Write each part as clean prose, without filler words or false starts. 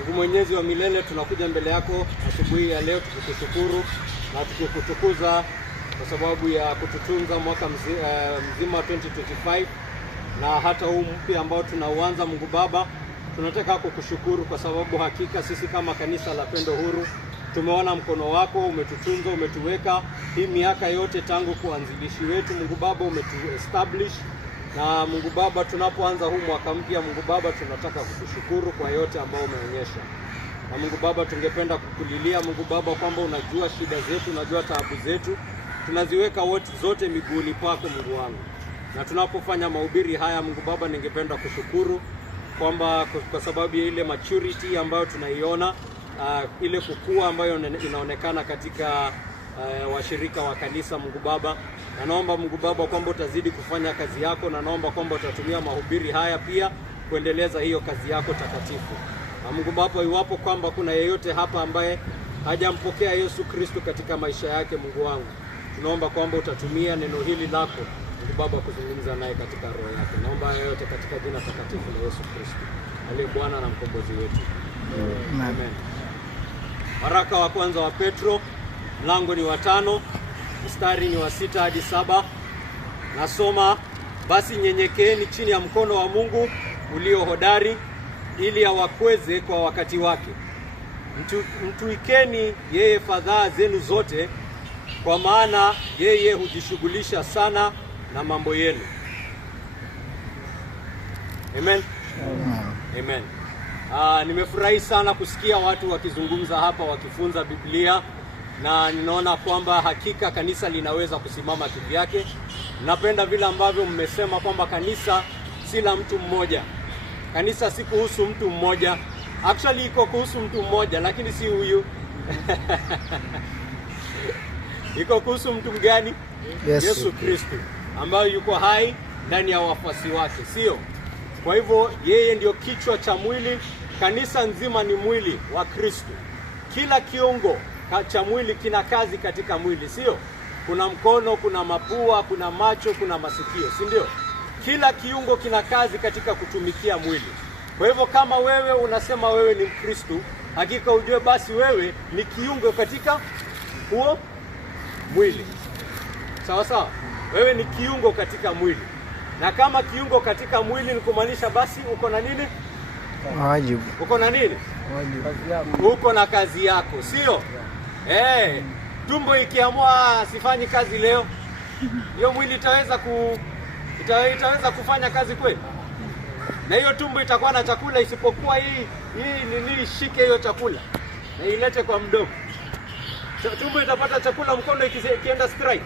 Mungu Mwenyezi wa milele, tunakuja mbele yako asubuhi ya leo tukikushukuru na tukikutukuza kwa sababu ya kututunza mwaka mzima 2025 na hata huu mpya ambao tunauanza. Mungu Baba, tunataka kukushukuru kwa sababu hakika sisi kama kanisa la Pendo Huru tumeona mkono wako, umetutunza, umetuweka hii miaka yote tangu kuanzilishi wetu. Mungu Baba, umetuestablish, na Mungu Baba, tunapoanza huu mwaka mpya, Mungu Baba, tunataka kukushukuru kwa yote ambao umeonyesha. Na Mungu Baba, tungependa kukulilia Mungu Baba kwamba unajua shida zetu, unajua taabu zetu, tunaziweka zote miguuni pako Mungu wangu. Na tunapofanya mahubiri haya Mungu Baba, ningependa kushukuru kwamba kwa sababu ya ile maturity ambayo tunaiona, ile kukua ambayo inaonekana katika washirika wa kanisa Mungu Baba. Na naomba Mungu Baba kwamba utazidi kufanya kazi yako, na naomba kwamba utatumia mahubiri haya pia kuendeleza hiyo kazi yako takatifu. Na Mungu Baba, iwapo kwamba kuna yeyote hapa ambaye hajampokea Yesu Kristo katika maisha yake, Mungu wangu, tunaomba kwamba utatumia neno hili lako Mungu Baba kuzungumza naye katika roho yake. Naomba yote katika jina takatifu la Yesu Kristo, aliye Bwana na mkombozi wetu. Amen. Waraka wa kwanza wa Petro, mlango ni wa 5, mstari ni wa 6 hadi 7. Nasoma, basi nyenyekeeni chini ya mkono wa Mungu ulio hodari, ili awakweze kwa wakati wake. Mtuikeni yeye fadhaa zenu zote, kwa maana yeye hujishughulisha sana na mambo yenu. Amen. Amen. Nimefurahi sana kusikia watu wakizungumza hapa, wakifunza Biblia, na ninaona kwamba hakika kanisa linaweza kusimama kivyake. Napenda vile ambavyo mmesema kwamba kanisa si la mtu mmoja. Kanisa si kuhusu mtu mmoja. Actually iko kuhusu mtu mmoja, lakini si huyu. Iko kuhusu mtu mgani? Yesu Kristo, ambaye yuko hai ndani ya wafuasi wake, sio? Kwa hivyo yeye ndio kichwa cha mwili. Kanisa nzima ni mwili wa Kristo. Kila kiungo cha mwili kina kazi katika mwili, sio? Kuna mkono, kuna mapua, kuna macho, kuna masikio, si ndio? Kila kiungo kina kazi katika kutumikia mwili. Kwa hivyo kama wewe unasema wewe ni Mkristo, hakika ujue basi wewe ni kiungo katika huo mwili. Sawa sawa? Wewe ni kiungo katika mwili. Na kama kiungo katika mwili ni kumaanisha basi uko na nini? Wajibu. Uko na nini? Wajibu. Uko na kazi yako, sio? Tumbo ikiamua sifanyi kazi leo, hiyo mwili itaweza kufanya kazi kweli? Na hiyo tumbo itakuwa na chakula, isipokuwa hii nini shike hiyo chakula na ilete kwa mdomo. Tumbo itapata chakula mkono ikienda strike?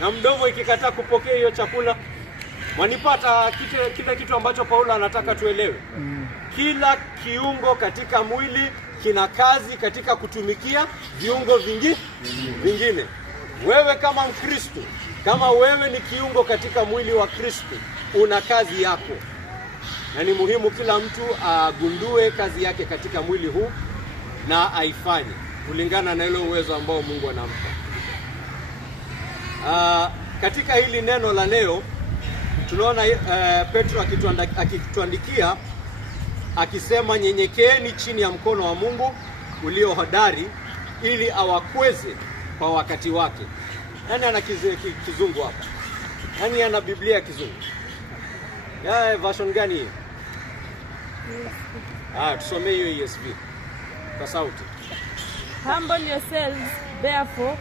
Na mdomo ikikataa kupokea hiyo chakula? Mwanipata kile kitu ambacho Paulo anataka tuelewe. Kila kiungo katika mwili kina kazi katika kutumikia viungo vingine. Wewe kama Mkristo, kama wewe ni kiungo katika mwili wa Kristo, una kazi yako. Na ni muhimu kila mtu agundue kazi yake katika mwili huu na aifanye kulingana na ile uwezo ambao Mungu anampa. Katika hili neno la leo tunaona Petro akituandikia akisema, nyenyekeeni chini ya mkono wa Mungu ulio hodari, ili awakweze kwa wakati wake. Nani ana kizungu hapa? Nani ana Biblia kizungu? Version gani hii? Tusome hiyo ESV kwa sauti. Humble yourselves therefore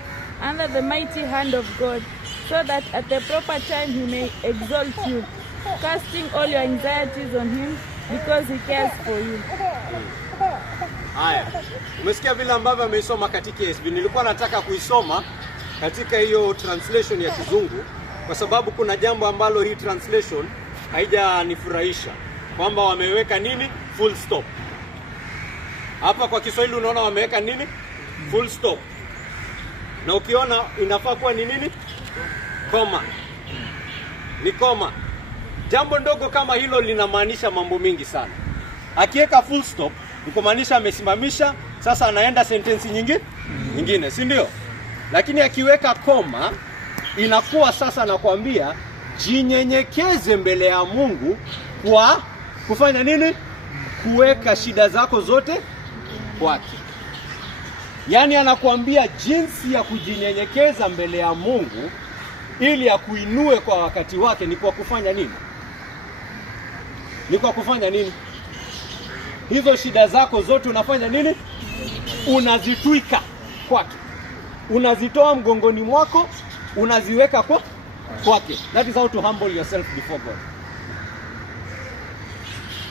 under the mighty hand of God, so that at the proper time he may exalt you, casting all your anxieties on him, because he cares for you. Haya, umesikia vile ambavyo ameisoma katika ESV. Nilikuwa nataka kuisoma katika hiyo translation ya kizungu, kwa sababu kuna jambo ambalo hii translation haijanifurahisha, kwamba wameweka nini? Full stop. Hapa kwa Kiswahili unaona wameweka nini? Full stop. Na ukiona inafaa kuwa ni nini? Koma. Ni koma. Jambo ndogo kama hilo linamaanisha mambo mingi sana. Akiweka full stop ni kumaanisha amesimamisha, sasa anaenda sentensi nyingine, si ndio? Lakini akiweka koma inakuwa sasa jinyenyekeze mbele ya Mungu kwa kufanya nini? kuweka shida zako zote kwake. Yaani anakuambia jinsi ya kujinyenyekeza mbele ya Mungu ili akuinue kwa wakati wake ni kwa kufanya nini? Ni kwa kufanya nini? Hizo shida zako zote unafanya nini? Unazitwika kwake. Unazitoa mgongoni mwako, unaziweka kwake. That is how to humble yourself before God.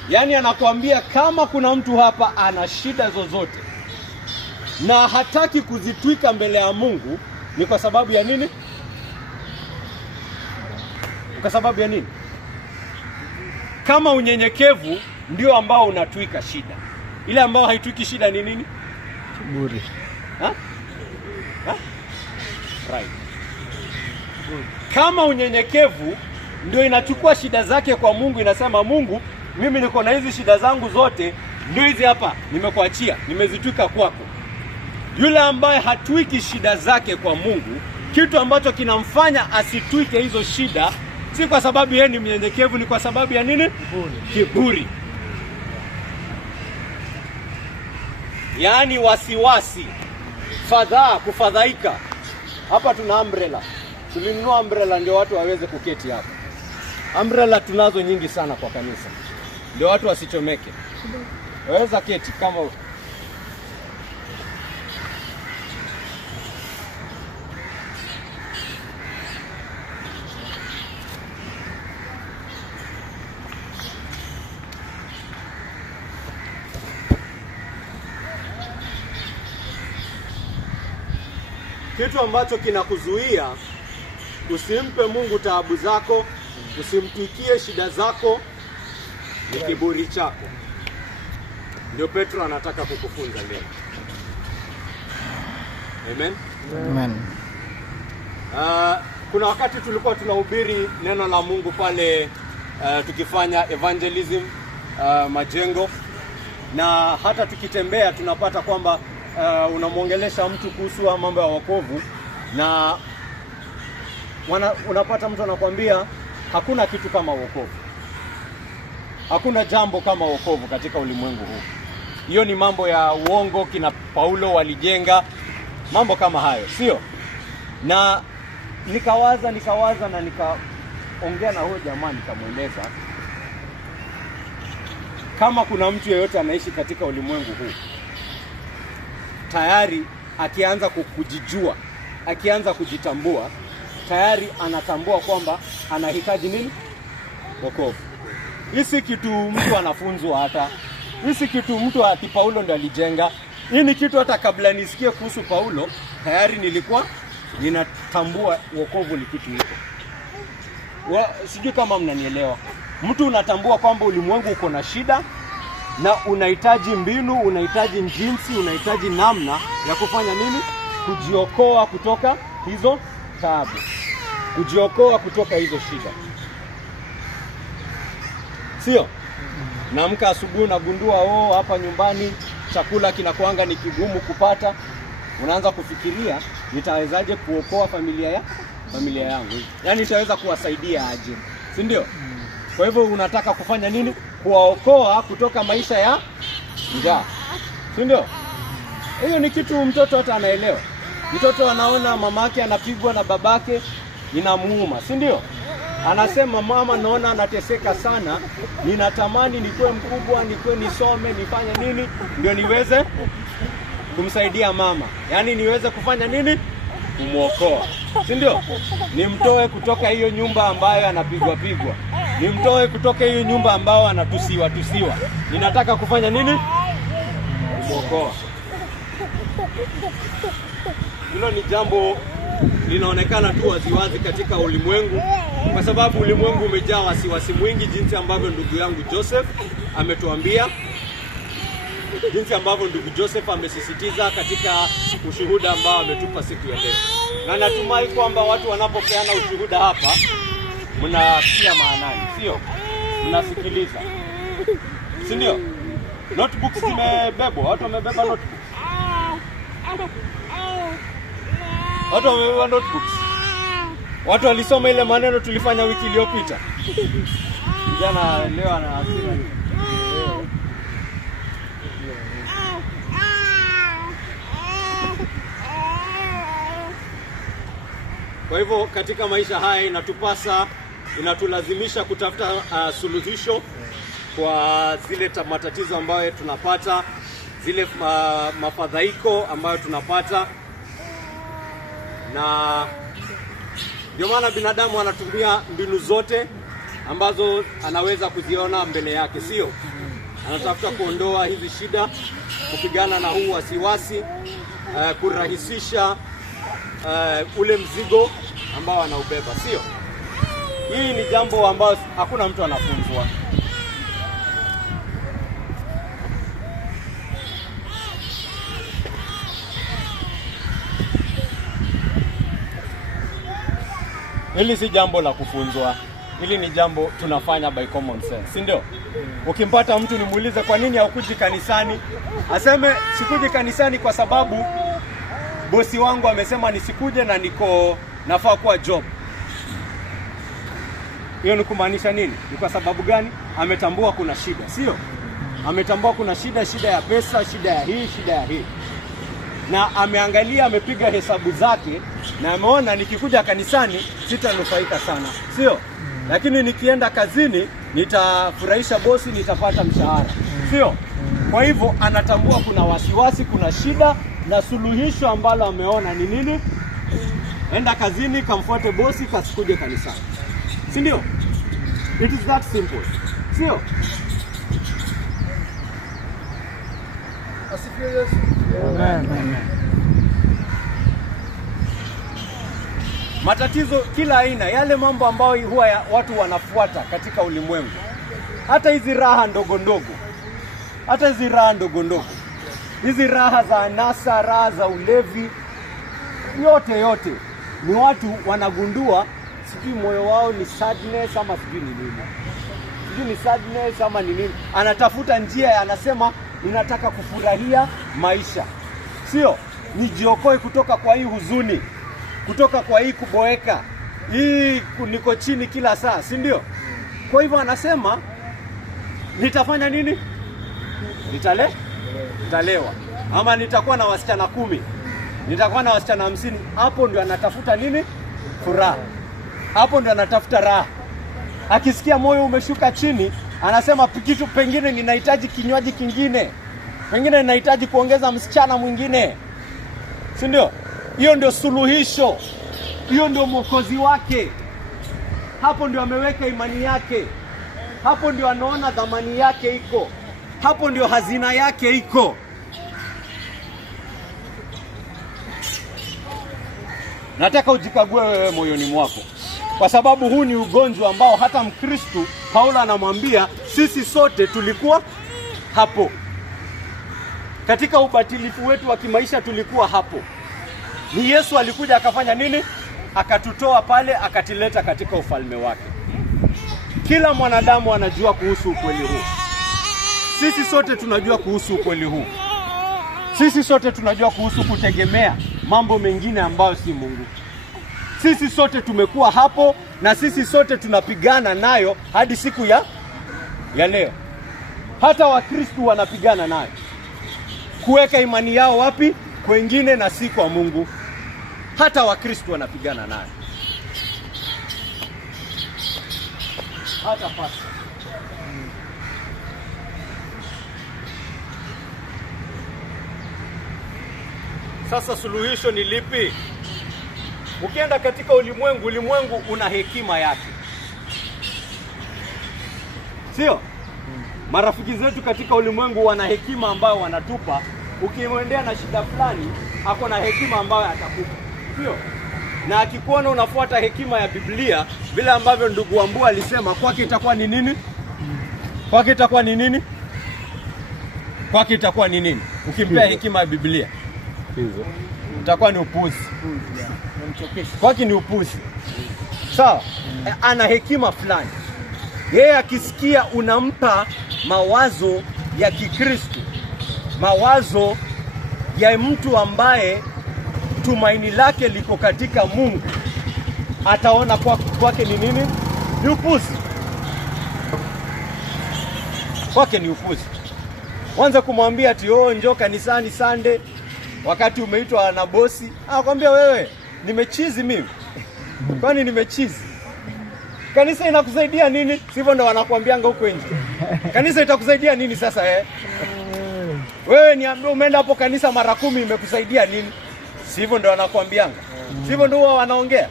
Yaani anakuambia kama kuna mtu hapa ana shida zozote na hataki kuzitwika mbele ya Mungu, ni kwa sababu ya nini? Kwa sababu ya nini? Kama unyenyekevu ndio ambao unatwika shida. Ile ambao haitwiki shida ni nini? Kiburi. Ha? Right. Kama unyenyekevu ndio inachukua shida zake kwa Mungu, inasema Mungu, mimi niko na hizi shida zangu zote, ndio hizi hapa, nimekuachia, nimezitwika kwako. Yule ambaye hatwiki shida zake kwa Mungu, kitu ambacho kinamfanya asitwike hizo shida, si kwa sababu yeye ni mnyenyekevu, ni kwa sababu ya nini? Kiburi. Yaani wasiwasi, fadhaa, kufadhaika. Hapa tuna umbrella. Tulinunua umbrella ndio watu waweze kuketi hapa. Umbrella tunazo nyingi sana kwa kanisa, ndio watu wasichomeke. Waweza keti kama kitu ambacho kinakuzuia usimpe Mungu taabu zako, usimtikie shida zako, ni kiburi chako. Ndio Petro anataka kukufunza leo. Amen. Amen. Kuna wakati tulikuwa tunahubiri neno la Mungu pale tukifanya evangelism Majengo, na hata tukitembea tunapata kwamba unamwongelesha mtu kuhusu mambo ya wokovu, na unapata mtu anakuambia hakuna kitu kama wokovu. Hakuna jambo kama wokovu katika ulimwengu huu. Hiyo ni mambo ya uongo, kina Paulo walijenga mambo kama hayo, sio? Na nikawaza na nikaongea na huyo jamaa, nikamweleza kama kuna mtu yeyote anaishi katika ulimwengu huu tayari akianza kujijua, akianza kujitambua, tayari anatambua kwamba anahitaji nini? Wokovu. Hii si kitu mtu anafunzwa, hata hii si kitu mtu ati Paulo ndo alijenga. Hii ni kitu hata kabla nisikie kuhusu Paulo tayari nilikuwa ninatambua wokovu ni kitu hiko. Sijui kama mnanielewa. Mtu unatambua kwamba ulimwengu uko na shida na unahitaji mbinu, unahitaji jinsi, unahitaji namna ya kufanya nini? Kujiokoa kutoka hizo taabu, kujiokoa kutoka hizo shida, sio? Naamka asubuhi unagundua hapa nyumbani chakula kinakuanga ni kigumu kupata, unaanza kufikiria nitawezaje kuokoa familia yangu, yaani nitaweza kuwasaidia aje, si ndio? Kwa hivyo unataka kufanya nini? Kuwaokoa kutoka maisha ya njaa, si ndio? Hiyo ni kitu mtoto hata anaelewa. Mtoto anaona mamake anapigwa na babake, inamuuma, si ndio? Anasema mama, naona anateseka sana, ninatamani nikuwe mkubwa, nikuwe nisome, nifanye nini ndio niweze kumsaidia mama. Yaani niweze kufanya nini? Kumuokoa, si ndio? Nimtoe kutoka hiyo nyumba ambayo anapigwa, nimtoe kutoka hiyo nyumba ambayo anatusiwa. Ninataka kufanya nini? Kumuokoa. Hilo ni jambo linaonekana tu waziwazi katika ulimwengu, kwa sababu ulimwengu umejaa wasiwasi mwingi, jinsi ambavyo ndugu yangu Joseph ametuambia, jinsi ambavyo ndugu Joseph amesisitiza katika ushuhuda ambao ametupa siku ya leo. Na natumai kwamba watu wanapopeana ushuhuda hapa mnasikia maanani, sio? Mnasikiliza, si ndio? Notebooks zimebebwa, watu wamebeba notebooks. Watu wamebeba notebooks. Watu walisoma ile maneno tulifanya wiki iliyopita. Kijana leo ana hasira. Kwa hivyo katika maisha haya inatulazimisha kutafuta suluhisho kwa zile matatizo ambayo tunapata, zile mafadhaiko ambayo tunapata, na ndio maana binadamu anatumia mbinu zote ambazo anaweza kuziona mbele yake, sio? Anatafuta kuondoa hizi shida, kupigana na huu wasiwasi, kurahisisha ule mzigo ambao anaubeba, sio? Hii ni jambo ambalo hakuna mtu anafunzwa. Hili si jambo la kufunzwa. Hili ni jambo tunafanya by common sense, si ndio? Ukimpata mtu nimuulize kwa nini haukuji kanisani, aseme sikuji kanisani kwa sababu bosi wangu amesema nisikuje na nafaa kuwa job. Hiyo ni kumaanisha nini? Ni kwa sababu gani? Ametambua kuna shida, sio? Ametambua kuna shida ya pesa, shida ya hii. Na ameangalia, amepiga hesabu zake na ameona nikikuja kanisani sitanufaika sana, sio? Lakini nikienda kazini nitafurahisha bosi, nitapata mshahara, sio? Kwa hivyo anatambua kuna wasiwasi, kuna shida, na suluhisho ambalo ameona ni nini? Enda kazini, kamfuate bosi, kasikuje kanisani, si ndio? It is that simple, sio? Asifiwe Yesu. Amen. Matatizo kila aina, yale mambo ambayo huwa watu wanafuata katika ulimwengu, hata hizi raha ndogo ndogo, hizi raha za anasa, raha za ulevi, yote ni watu wanagundua, sijui moyo wao ni sadness ama sijui ni sadness ama ni nini. Anatafuta njia, anasema ninataka kufurahia maisha, sio? Nijiokoe kutoka kwa hii huzuni, kutoka kwa hii kuboeka, hii niko chini kila saa, si ndio? Kwa hivyo anasema nitafanya nini? Nitalewa, ama nitakuwa na wasichana 10, nitakuwa na wasichana 50. Hapo ndio anatafuta nini? Furaha. Hapo ndio anatafuta raha. Akisikia moyo umeshuka chini, anasema kitu pengine ninahitaji kinywaji kingine, pengine ninahitaji kuongeza msichana mwingine, si ndio? Hiyo ndio suluhisho, hiyo ndio mwokozi wake. Hapo ndio ameweka imani yake, hapo ndio anaona dhamani yake iko, hapo ndio hazina yake iko. Nataka ujikague wewe moyoni mwako, kwa sababu huu ni ugonjwa ambao hata Mkristo Paulo anamwambia sisi sote tulikuwa hapo. Katika ubatilifu wetu wa kimaisha tulikuwa hapo. Ni Yesu alikuja akafanya nini? Akatutoa pale, akatileta katika ufalme wake. Kila mwanadamu anajua kuhusu ukweli huu. Sisi sote tunajua kuhusu ukweli huu. Sisi sote tunajua kuhusu kutegemea mambo mengine ambayo si Mungu. Sisi sote tumekuwa hapo, na sisi sote tunapigana nayo hadi siku ya leo. Hata Wakristo wanapigana nayo, kuweka imani yao wapi? Kwengine na si kwa Mungu. Hata Wakristo wanapigana nayo. Hata pasta. Sasa suluhisho ni lipi? Ukienda katika ulimwengu una hekima yake, sio? Marafiki zetu katika ulimwengu wana hekima ambayo wanatupa. Ukimwendea na shida fulani, ako na hekima ambayo atakupa, sio? Na akikuona unafuata hekima ya Biblia, vile ambavyo ndugu Wambua alisema, kwake itakuwa ni nini? Kwake itakuwa ni nini? Kwake itakuwa ni nini? Ukimpea hekima ya Biblia, hizo itakuwa ni upuzi. Kwake ni upuzi. Sawa? Ana hekima fulani. Yeye akisikia unampa mawazo ya Kikristo, mawazo ya mtu ambaye tumaini lake liko katika Mungu, ataona kwake ni nini? Ni upuzi. Kwake ni upuzi. Uanze kumwambia ati njoo kanisani Sunday wakati umeitwa na bosi. Anakuambia wewe nimechizi mimi. Kwani nimechizi? Kanisa inakusaidia nini? Sivyo ndo wanakuambianga huko nje. Kanisa itakusaidia nini sasa Wewe niambie umeenda hapo kanisa mara 10 imekusaidia nini? Sivyo ndo wanakuambianga. Sivyo ndo wao wanaongea.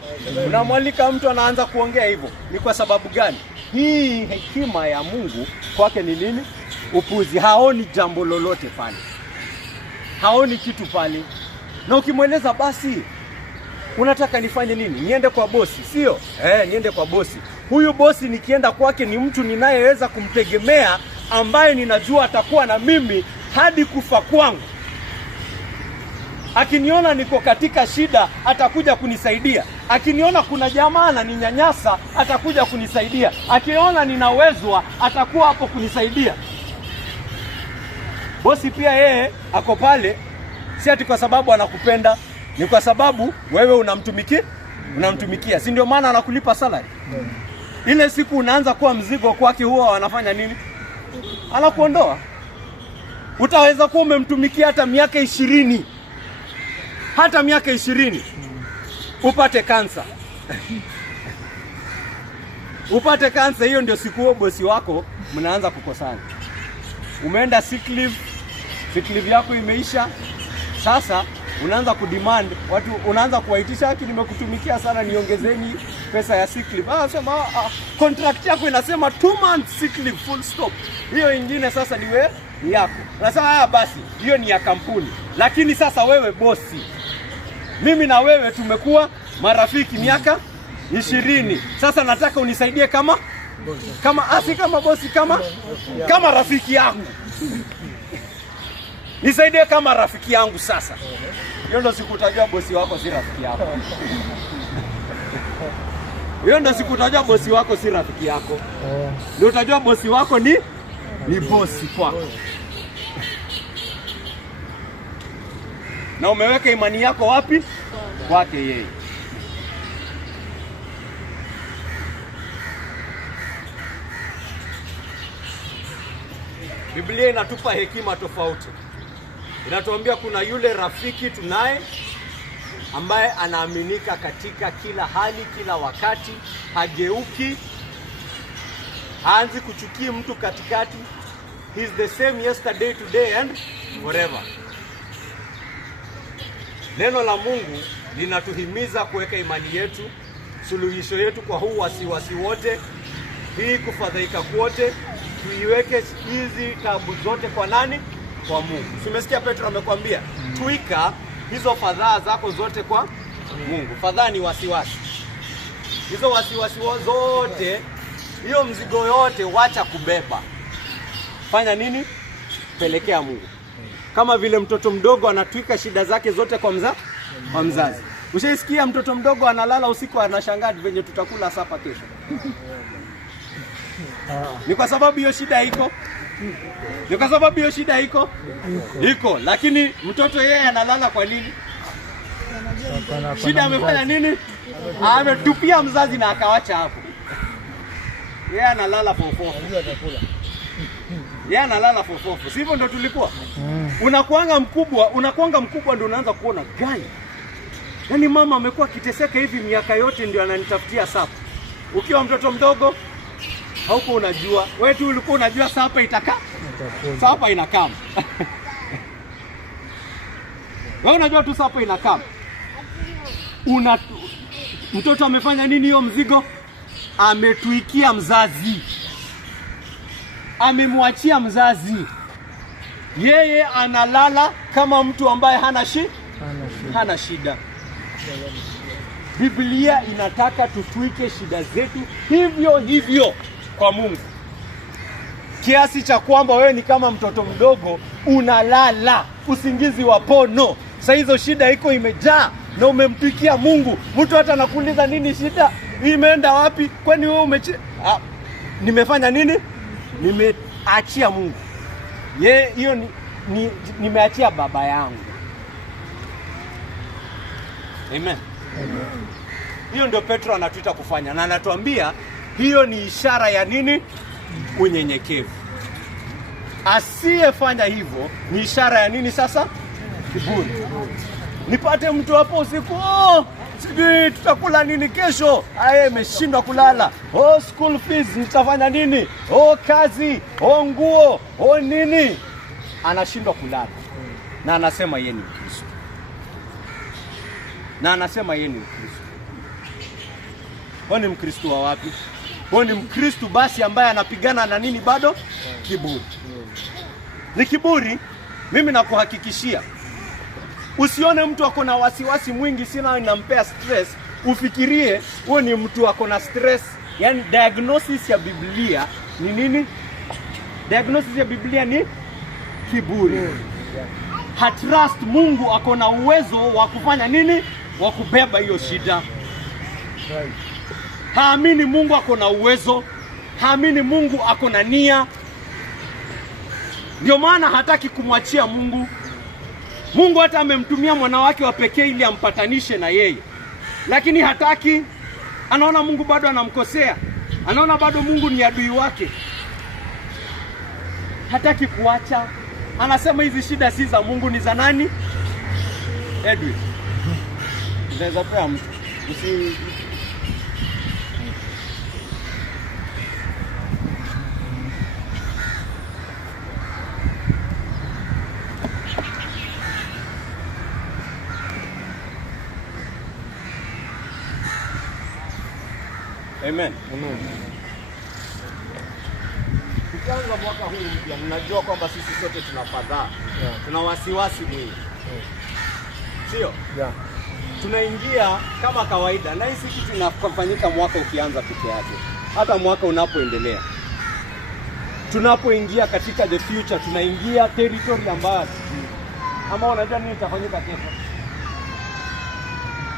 Unamwalika mtu anaanza kuongea hivyo. Ni kwa sababu gani? Hii hekima ya Mungu kwake ni nini? Upuzi. Haoni jambo lolote pale. Haoni kitu pale. Na ukimweleza basi unataka nifanye nini? Niende kwa bosi, sio? Niende kwa bosi. Huyu bosi nikienda kwake ni mtu ninayeweza kumtegemea, ambaye ninajua atakuwa na mimi hadi kufa kwangu. Akiniona niko katika shida, atakuja kunisaidia. Akiniona kuna jamaa ananinyanyasa, atakuja kunisaidia. Akiona ninawezwa, atakuwa hapo kunisaidia. Bosi pia yeye ako pale, si ati kwa sababu anakupenda, ni kwa sababu wewe unamtumikia. Si ndio maana anakulipa salary? Ile siku unaanza kuwa mzigo kwake, huwa wanafanya nini? Anakuondoa. Utaweza kuwa umemtumikia hata miaka 20. Hata miaka 20. Upate kansa. Upate kansa, hiyo ndio siku huo bosi wako mnaanza kukosana. Umeenda sick leave yako imeisha. Sasa unaanza kudemand watu, unaanza kuwaitisha haki, nimekutumikia sana, niongezeni pesa ya sick leave. Sema contract yako inasema 2 months sick leave full stop. Hiyo ingine sasa ni wewe yako. Unasema basi hiyo ni ya kampuni. Lakini sasa wewe bosi, mimi na wewe tumekuwa marafiki miaka 20. Sasa nataka unisaidie kama bosi, kama rafiki yangu. Nisaidie kama rafiki yangu sasa. Hiyo ndio sikutajua bosi wako si rafiki yako. Hiyo ndio sikutajua bosi wako si rafiki yako. Ndio utajua bosi wako ni bosi kwako. Na umeweka imani yako wapi? Kwake yeye. Biblia inatupa hekima tofauti. Inatuambia kuna yule rafiki tunaye ambaye anaaminika katika kila hali, kila wakati, hageuki, haanzi kuchukia mtu katikati. He is the same yesterday, today and forever. Neno la Mungu linatuhimiza kuweka imani yetu, suluhisho yetu kwa huu wasiwasi wote, hii kufadhaika kwote, tuiweke hizi tabu zote kwa nani? Kwa Mungu. Umesikia Petro amekwambia, tuika hizo fadhaa zako zote kwa Mungu. Fadhaa ni wasiwasi. Hizo wasiwasi zote, hiyo mzigo yote wacha kubeba. Fanya nini? Pelekea Mungu. Kama vile mtoto mdogo anatwika shida zake zote kwa mzazi. Ushaisikia mtoto mdogo analala usiku anashangaa venye tutakula sapa kesho? Ni kwa sababu hiyo shida iko. Ni kwa sababu hiyo shida iko. Lakini mtoto yeye analala kwa nini? Shida amefanya nini? Ametupia mzazi na akawacha hapo. Yeye analala fofofo. Yeye analala fofofo. Sivyo ndo tulikuwa? Unakuanga mkubwa ndio unaanza kuona gani? Yaani mama amekuwa kiteseka hivi miaka yote ndio ananitafutia sapa. Ukiwa mtoto mdogo hauko unajua. Wewe tu ulikuwa unajua sapa sapa inakaa. Wewe unajua tu sapa inakaa. Mtoto amefanya nini hiyo mzigo? Ametuikia mzazi. Amemwachia mzazi. Yeye analala kama mtu ambaye hana shida. Biblia inataka tutuike shida zetu hivyo kwa Mungu. Kiasi cha kwamba wewe ni kama mtoto mdogo unalala usingizi wa pono. Sasa hizo shida iko imejaa na umemtuikia Mungu. Mtu hata anakuuliza nini shida? Imeenda wapi? Kwani wewe nimefanya nini? Nimeachia Mungu. Hiyo nimeachia baba yangu. Amen. Hiyo ndio Petro anatuita kufanya, na anatuambia hiyo ni ishara ya nini? Unyenyekevu. Asiyefanya hivyo ni ishara ya nini sasa? Kiburi. Nipate mtu hapo usiku, sijui tutakula nini kesho, ameshindwa kulala. School fees nitafanya nini? Kazi, nguo, nini? Anashindwa kulala. Na anasema yeye ni Kristo. Ni Mkristo wa wapi? Ni Mkristo basi ambaye anapigana na nini bado? Kiburi. Ni kiburi. Mimi nakuhakikishia, usione mtu ako na wasiwasi mwingi sina inampea stress, ufikirie huo ni mtu ako na stress. Yaani diagnosis ya Biblia ni nini? Diagnosis ya Biblia ni kiburi. Hatrust Mungu ako na uwezo wa kufanya nini? Wa kubeba hiyo shida. Haamini Mungu ako na uwezo, haamini Mungu ako na nia. Ndio maana hataki kumwachia Mungu. Mungu hata amemtumia mwana wake wa pekee ili ampatanishe na yeye, lakini hataki. Anaona Mungu bado anamkosea, anaona bado Mungu ni adui wake, hataki kuacha. Anasema hizi shida si za Mungu, ni za nani? Edwin, unaweza pea mtu Amen. Tukianza mwaka huu mpya, mnajua kwamba sisi sote tuna fadhaa. Tuna wasiwasi mwingi. Sio? Tunaingia kama kawaida, na hisi kitu inafanyika mwaka ukianza peke yake. Hata mwaka unapoendelea. Tunapoingia katika the future, tunaingia territory ambayo ama unajua nini itafanyika kesho?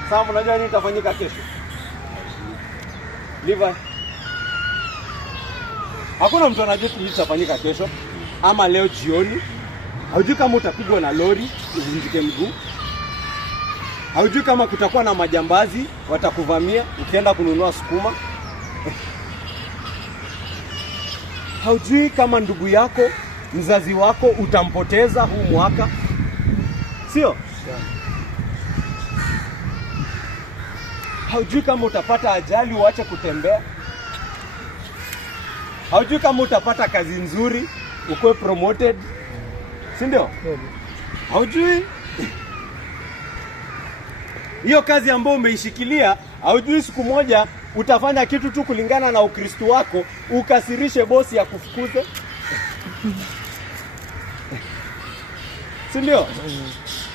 Sawa, unajua nini itafanyika kesho? Levi, hakuna mtu anajua kile kitafanyika kesho ama leo jioni. Haujui kama utapigwa na lori uvunjike mguu. Haujui kama kutakuwa na majambazi watakuvamia ukienda kununua sukuma. Haujui kama ndugu yako, mzazi wako utampoteza huu mwaka. Sio? Haujui kama utapata ajali uache kutembea. Haujui kama utapata kazi nzuri ukuwe promoted. Si ndio? Haujui. Hiyo kazi ambayo umeishikilia, haujui siku moja utafanya kitu tu kulingana na Ukristo wako, ukasirishe bosi ya kufukuze. Si ndio?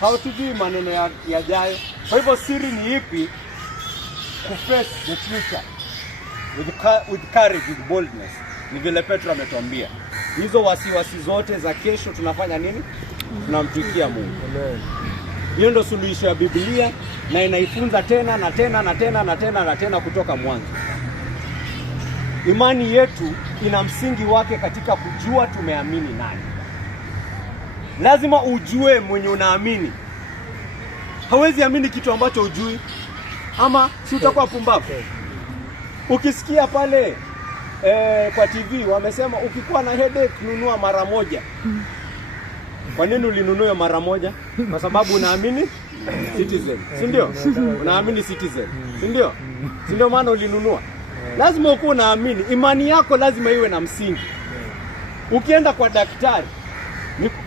Hautujui maneno yajayo. Kwa hivyo siri ni ipi? Kuface the future with courage, with boldness. Ni vile Petro ametuambia. Hizo wasiwasi zote za kesho tunafanya nini? Tunamtumikia Mungu. Amen. Hiyo ndio suluhisho ya Biblia, na inaifunza tena na tena na tena na tena na tena kutoka mwanzo. Imani yetu ina msingi wake katika kujua tumeamini nani. Lazima ujue mwenye unaamini. Hawezi amini kitu ambacho hujui, ama si utakuwa pumbavu. Ukisikia pale kwa TV wamesema ukikuwa na headache nunua mara moja. Kwa nini ulinunua mara moja? Kwa sababu unaamini Citizen, si ndio? Unaamini Citizen, si ndio? Si ndio maana ulinunua. Lazima ukuwe unaamini. Imani yako lazima iwe na msingi. Ukienda kwa daktari,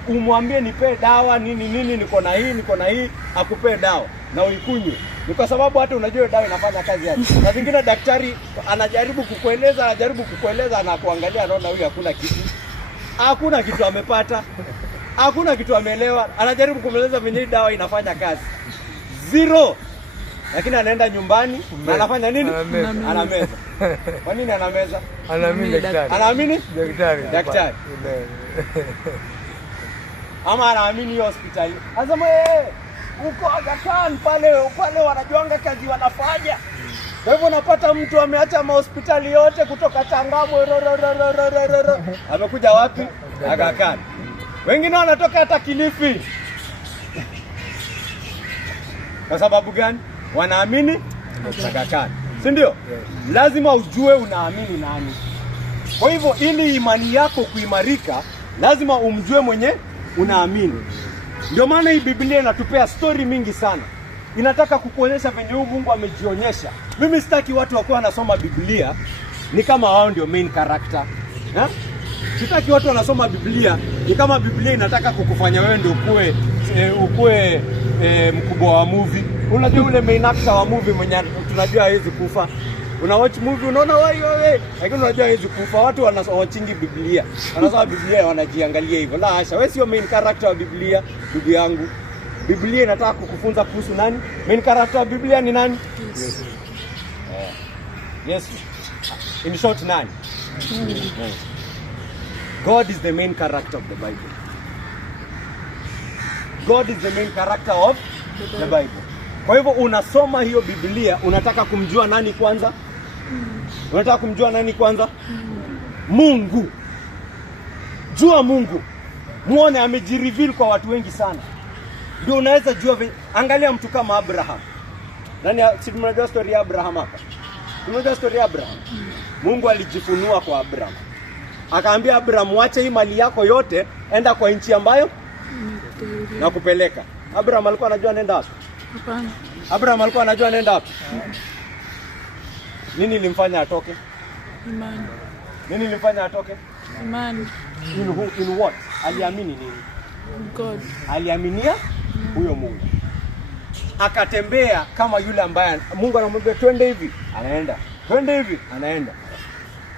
umwambie nipe dawa nini niko na hii, akupee dawa na uikunywe. Ni kwa sababu hata unajua dawa inafanya kazi yake. Na vingine daktari anajaribu kukueleza na kuangalia, anaona huyu hakuna kitu amepata. Hakuna kitu ameelewa. Anajaribu kumweleza venye dawa inafanya kazi. Zero. Lakini anaenda nyumbani na anafanya nini? Anameza. Kwa nini anameza? Anaamini daktari. Anaamini? Daktari. Ama anaamini hospitali. Anasema uko Aga Khan pale wanajuanga kazi wanafanya. Kwa hivyo unapata mtu ameacha mahospitali yote kutoka Changamwe amekuja wapi? Aga Khan. Wengine wanatoka hata Kilifi. Kwa sababu gani? Wanaamini Aga Khan. Si ndio? Lazima ujue unaamini nani. Kwa hivyo ili imani yako kuimarika, lazima umjue mwenye unaamini. Ndio maana hii Biblia inatupea story mingi sana. Inataka kukuonyesha venye huyu Mungu amejionyesha. Mimi sitaki watu wakuwa wanasoma Biblia ni kama wao ndio main character. Sitaki watu wanasoma Biblia ni kama Biblia inataka kukufanya wewe ndio ukue mkubwa wa movie. Unajua ule main actor wa movie mwenye tunajua hawezi kufa. Una watch movie unaona wewe, lakini unajua hawezi kufa. Watu wanawachingi Biblia. Wanasoma Biblia wanajiangalia hivyo. La hasha, wewe sio main character wa Biblia, ndugu yangu. Biblia inataka kukufunza kuhusu nani? Main character wa Biblia ni nani? Yesu. Yesu. In short, nani? God is the main character of the Bible. God is the main character of the Bible. Kwa hivyo unasoma hiyo Biblia, unataka kumjua nani kwanza? Unataka kumjua nani kwanza? Mungu. Jua Mungu. Muone amejireveal kwa watu wengi sana. Ndio unaweza jua. Angalia mtu kama Abraham. Nani si mnajua story ya Abraham hapa? Mnajua story ya Abraham? Mungu alijifunua kwa Abraham. Akaambia Abraham, wacha hii mali yako yote, enda kwa nchi ambayo na kupeleka. Abraham alikuwa anajua nenda wapi? Hapana. Abraham alikuwa anajua nenda wapi? Nini ilimfanya atoke? Imani. Nini ilimfanya atoke? Imani. In what? Aliamini nini? God. Aliaminia huyo Mungu. Akatembea kama yule ambaye Mungu anamwambia twende hivi, anaenda. Twende hivi, anaenda.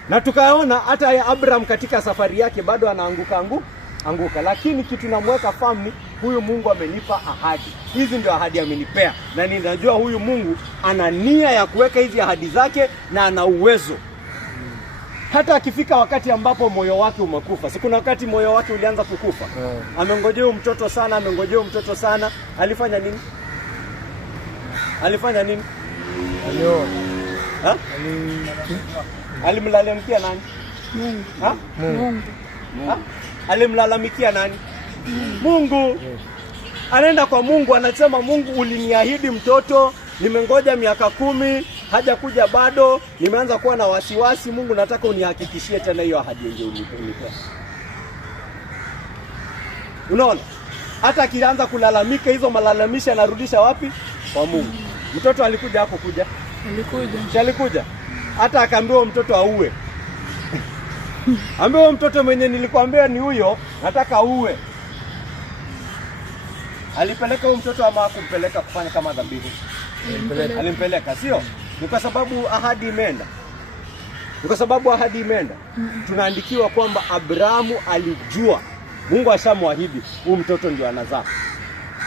Na tukaona hata Abraham katika safari yake bado anaanguka. Lakini kitu namweka fahamu, huyu Mungu amenipa ahadi. Hizi ndio ahadi amenipea. Na ninajua huyu Mungu ana nia ya kuweka hizi ahadi zake na ana uwezo. Hata akifika wakati ambapo moyo wake umekufa. Sikuna wakati moyo wake ulianza kukufa. Amengojea mtoto sana, alifanya nini? Alio. Alimlalamikia nani? Mungu. Alimlalamikia nani? Mungu. Anaenda kwa Mungu, anasema Mungu, uliniahidi mtoto, nimengoja miaka 10, hajakuja bado, nimeanza kuwa na wasiwasi. Mungu, nataka unihakikishie tena hiyo ahadi yenyewe ulipea. Unaona? Hata akianza kulalamika, hizo malalamisho anarudisha wapi? Kwa Mungu. Mtoto alikuja hapo kuja? Alikuja. Hata akaambiwa mtoto auwe. Ambiwa mtoto mwenye nilikwambia ni huyo, nataka auwe. Alipeleka huyo mtoto ama kumpeleka kufanya kama dhabihu? Alimpeleka, sio? Ni kwa sababu ahadi imeenda. Tunaandikiwa kwamba Abrahamu alijua Mungu ashamwahidi huyu mtoto ndio anazaa.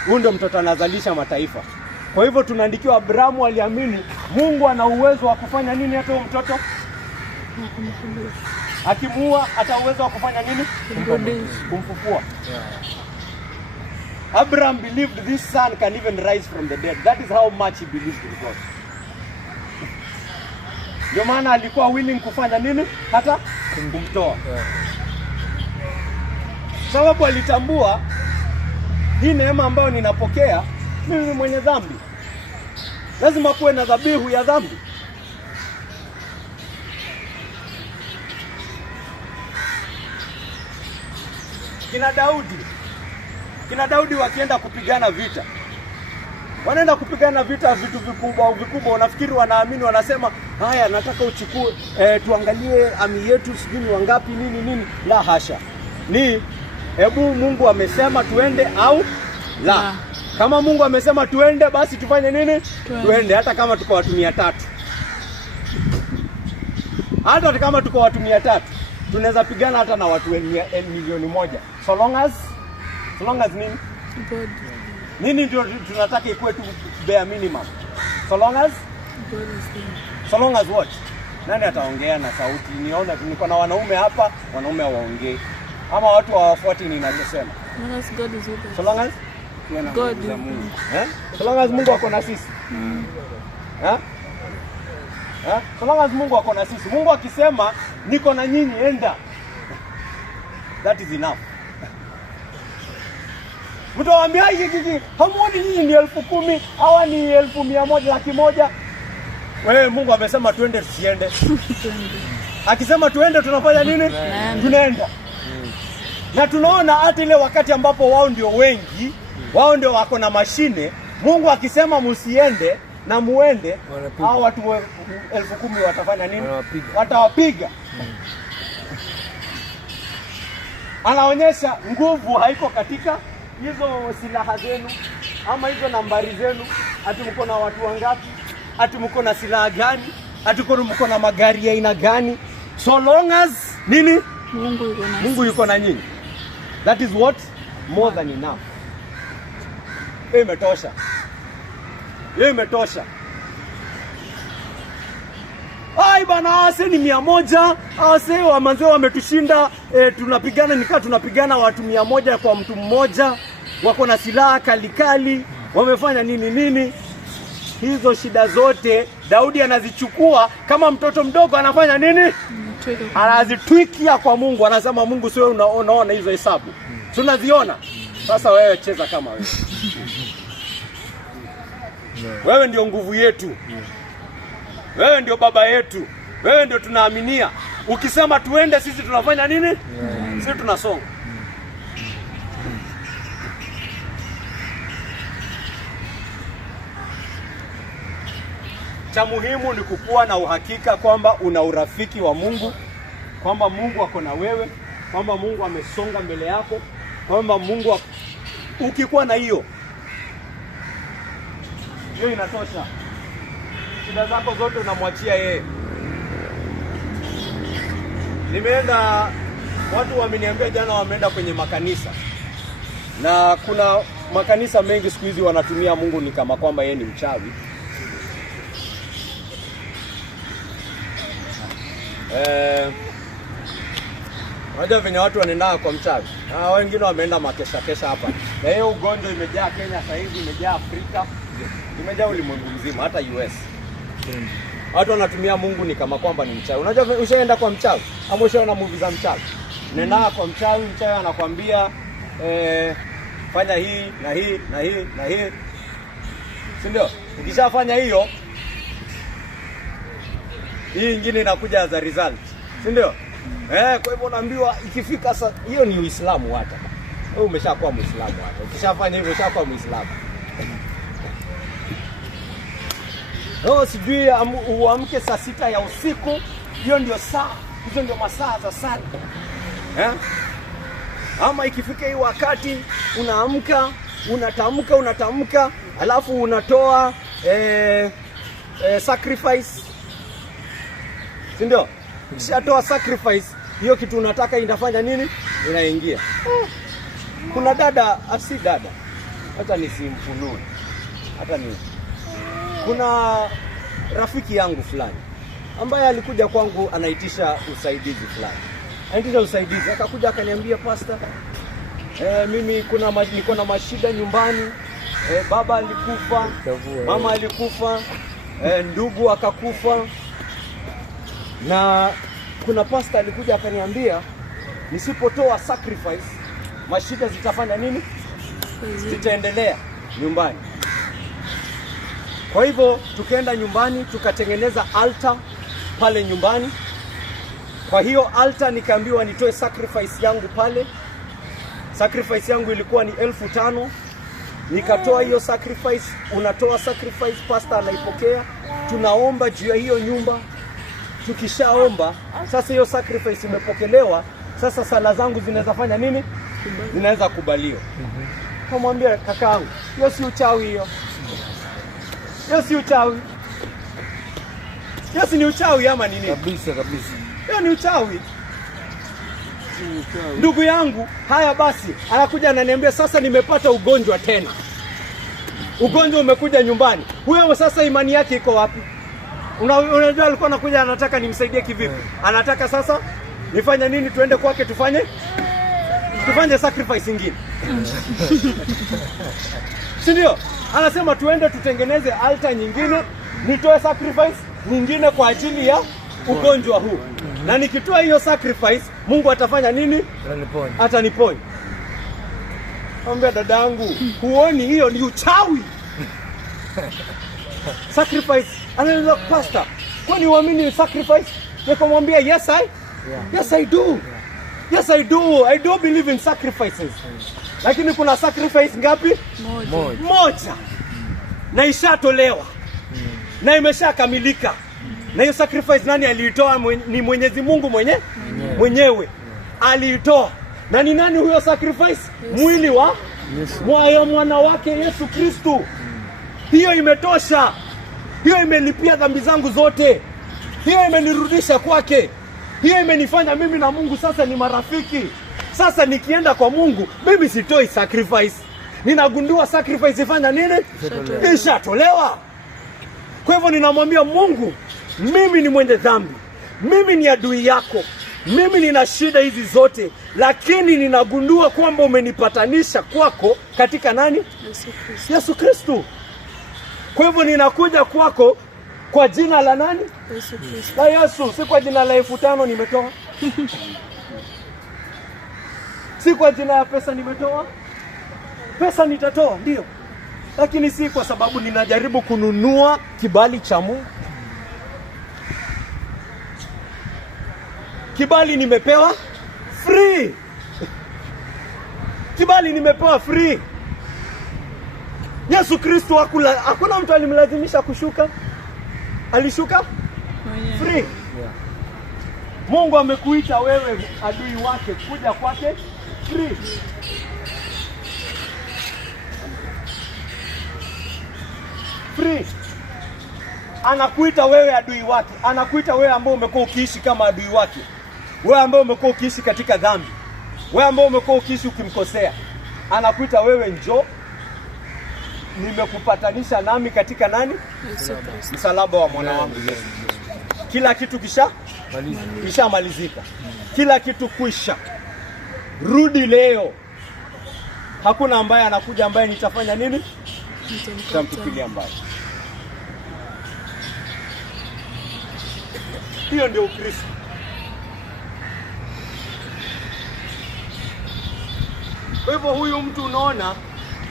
Huyu ndio mtoto anazalisha mataifa. Kwa hivyo tunaandikiwa Abrahamu aliamini Mungu ana uwezo wa kufanya nini hata huyo mtoto? Akimuua ata uwezo wa kufanya nini? Kumfufua. Abraham believed this son can even rise from the dead. That is how much he believed in God. Ndio maana alikuwa willing kufanya nini? Hata kumtoa. Sababu alitambua hii neema ambayo ninapokea, mimi ni mwenye dhambi. Lazima kuwe na dhabihu ya dhambi. Kina Daudi wakienda kupigana vita. Wanaenda kupigana vita vitu vikubwa. Unafikiri wanaamini, wanasema, haya nataka uchukue, tuangalie ami yetu sijui wangapi nini. La hasha. Ni hebu Mungu amesema tuende au la. Kama Mungu amesema tuende, basi tufanye nini? Tuende hata kama tuko watu 300. Hata kama tuko watu 300, tunaweza pigana hata na watu milioni 1. So long as nini? God. Nini ndio tunataka ikuwe tu bare minimum? So long as what? Nani ataongea na sauti? Niona niko na wanaume hapa, wanaume hawaongei. Ama watu hawafuati ninachosema. So long as God. So long as Mungu ako na sisi. So long as Mungu ako na sisi. Mungu akisema niko na nyinyi, enda. That is enough. Mtu waambia hiki hamuoni nyinyi ni 10,000, hawa ni 100,000, 100,000. Wewe Mungu amesema tuende, tusiende. Akisema tuende tunafanya nini? Tunaenda. Na tunaona hata ile wakati ambapo wao ndio wengi, wao ndio wako na mashine, Mungu akisema msiende na muende, hao watu 10,000 watafanya nini? Watawapiga. Anaonyesha nguvu haiko katika hizo silaha zenu ama hizo nambari zenu, ati mko na watu wangapi, ati mko na silaha gani, ati mko na magari ya aina gani. So long as nini? Mungu yuko na nyinyi. That is what? More than enough. Hiyo imetosha. Hiyo imetosha. Ai bana, ase ni 100, ase wamanzee wametushinda, tunapigana nikaa tunapigana watu 100 kwa mtu mmoja, wako na silaha kali, wamefanya nini. Hizo shida zote Daudi anazichukua kama mtoto mdogo, anafanya nini? Anazitwikia kwa Mungu, anasema Mungu sio unaona hizo hesabu. Tunaziona. Sasa wewe cheza kama wewe. Wewe ndio nguvu yetu. Wewe ndio baba yetu. Wewe ndio tunaaminia. Ukisema tuende, sisi tunafanya nini? Sisi tunasonga. Cha muhimu ni kukuwa na uhakika kwamba una urafiki wa Mungu, kwamba Mungu ako na wewe, kwamba Mungu amesonga mbele yako, kwamba Mungu ukikuwa na hiyo inatosha. Shida zako zote unamwachia yeye. Nimeenda, watu wameniambia jana wameenda kwenye makanisa. Na kuna makanisa mengi siku hizi wanatumia Mungu ni kama kwamba yeye ni mchawi. Unajua venye watu wanaenda kwa mchawi. Wengine wameenda makesha hapa. Na hiyo ugonjwa imejaa Kenya sasa hivi, imejaa Afrika, imejaa ulimwengu mzima, hata US. Watu wanatumia Mungu ni kama kwamba ni mchawi. Unajua ushaenda kwa mchawi? Ama ushaona movie za mchawi? Nenda kwa mchawi, mchawi anakuambia fanya hii na hii na hii na hii. Si ndio? Ukishafanya hiyo, hii nyingine inakuja as a result. Si ndio? Kwa hivyo unaambiwa ikifika sasa, hiyo ni Uislamu hata. Wewe umeshakuwa Muislamu hata. Ukishafanya hivyo umeshakuwa Muislamu. Sijui uamke saa 6 ya usiku, hiyo ndio saa, hizo ndio masaa za sala. Ama ikifika hii wakati unaamka, unatamka, alafu unatoa sacrifice. Si ndio? Ukishatoa sacrifice, hiyo kitu unataka inafanya nini? Inaingia. Kuna dada, asi dada, hata nisimfunue. Kuna rafiki yangu fulani ambaye alikuja kwangu anaitisha usaidizi fulani. Akakuja akaniambia, pastor, mimi niko na mashida nyumbani. Baba alikufa, mama alikufa, ndugu akakufa. Na kuna pastor alikuja akaniambia nisipotoa sacrifice, mashida zitafanya nini? Zitaendelea nyumbani. Kwa hivyo tukaenda nyumbani, tukatengeneza altar pale nyumbani. Kwa hiyo altar nikaambiwa nitoe sacrifice yangu pale. Sacrifice yangu ilikuwa ni 5,000. Nikatoa hiyo sacrifice, unatoa sacrifice, pastor anaipokea. Tunaomba juu ya hiyo nyumba. Tukishaomba, sasa hiyo sacrifice imepokelewa, sasa sala zangu zinaweza fanya nini? Zinaweza kubaliwa. Kamwambia kakaangu, hiyo si uchawi hiyo. Hiyo si uchawi. Hiyo si ni uchawi ama nini? Kabisa. Hiyo ni uchawi. Ndugu yangu, haya basi, anakuja ananiambia sasa nimepata ugonjwa tena. Ugonjwa umekuja nyumbani. Huyo sasa imani yake iko wapi? Unajua alikuwa anakuja anataka nimsaidie kivipi? Anataka sasa nifanye nini? Tuende kwake tufanye sacrifice nyingine. Si ndio? Anasema tuende tutengeneze altar nyingine, nitoe sacrifice nyingine kwa ajili ya ugonjwa huu. Na nikitoa hiyo sacrifice, Mungu atafanya nini? Ataniponya. Mwambie dadangu, huoni hiyo ni uchawi? Sacrifice. Anaanza, pastor, kwani uamini sacrifice? Nikamwambia yes I do. Yes, I do believe in sacrifices. Lakini kuna sacrifice ngapi? Moja. Na ishatolewa. Na imeshakamilika. Na hiyo sacrifice nani aliitoa? Ni Mwenyezi Mungu mwenyewe. Aliitoa. Na ni nani huyo sacrifice? Mwili wa mwana wake Yesu Kristo. Hiyo imetosha. Hiyo imelipia dhambi zangu zote. Hiyo imenirudisha kwake. Hiyo imenifanya mimi na Mungu sasa ni marafiki. Sasa nikienda kwa Mungu, mimi sitoi sacrifice. Ninagundua sacrifice ifanya nini? Ishatolewa. Kwa hivyo ninamwambia Mungu, mimi ni mwenye dhambi. Mimi ni adui yako. Mimi nina shida hizi zote, lakini ninagundua kwamba umenipatanisha kwako katika nani? Yesu Kristo. Kwa hivyo ninakuja kwako kwa jina la nani? Yesu Kristo. La Yesu, si kwa jina la 5,000 nimetoa. Si kwa jina ya pesa nimetoa. Pesa nitatoa, ndio. Lakini si kwa sababu ninajaribu kununua kibali cha Mungu. Kibali nimepewa free. Kibali nimepewa free. Yesu Kristo hakuna mtu alimlazimisha kushuka. Alishuka free. Mungu amekuita wewe adui wake kuja kwake free. Free. Anakuita wewe adui wake. Anakuita wewe ambaye umekuwa ukiishi kama adui wake. Wewe ambaye umekuwa ukiishi katika dhambi. Wewe ambaye umekuwa ukiishi ukimkosea. Anakuita wewe njoo. Nimekupatanisha nami katika nani? Msalaba wa mwana wangu Yesu. Kila kitu kishamalizika. Kila kitu kwisha. Rudi leo. Hakuna ambaye anakuja ambaye nitafanya nini? Nitamtupilia mbali. Hiyo ndio Ukristo. Kwa hivyo huyu mtu unaona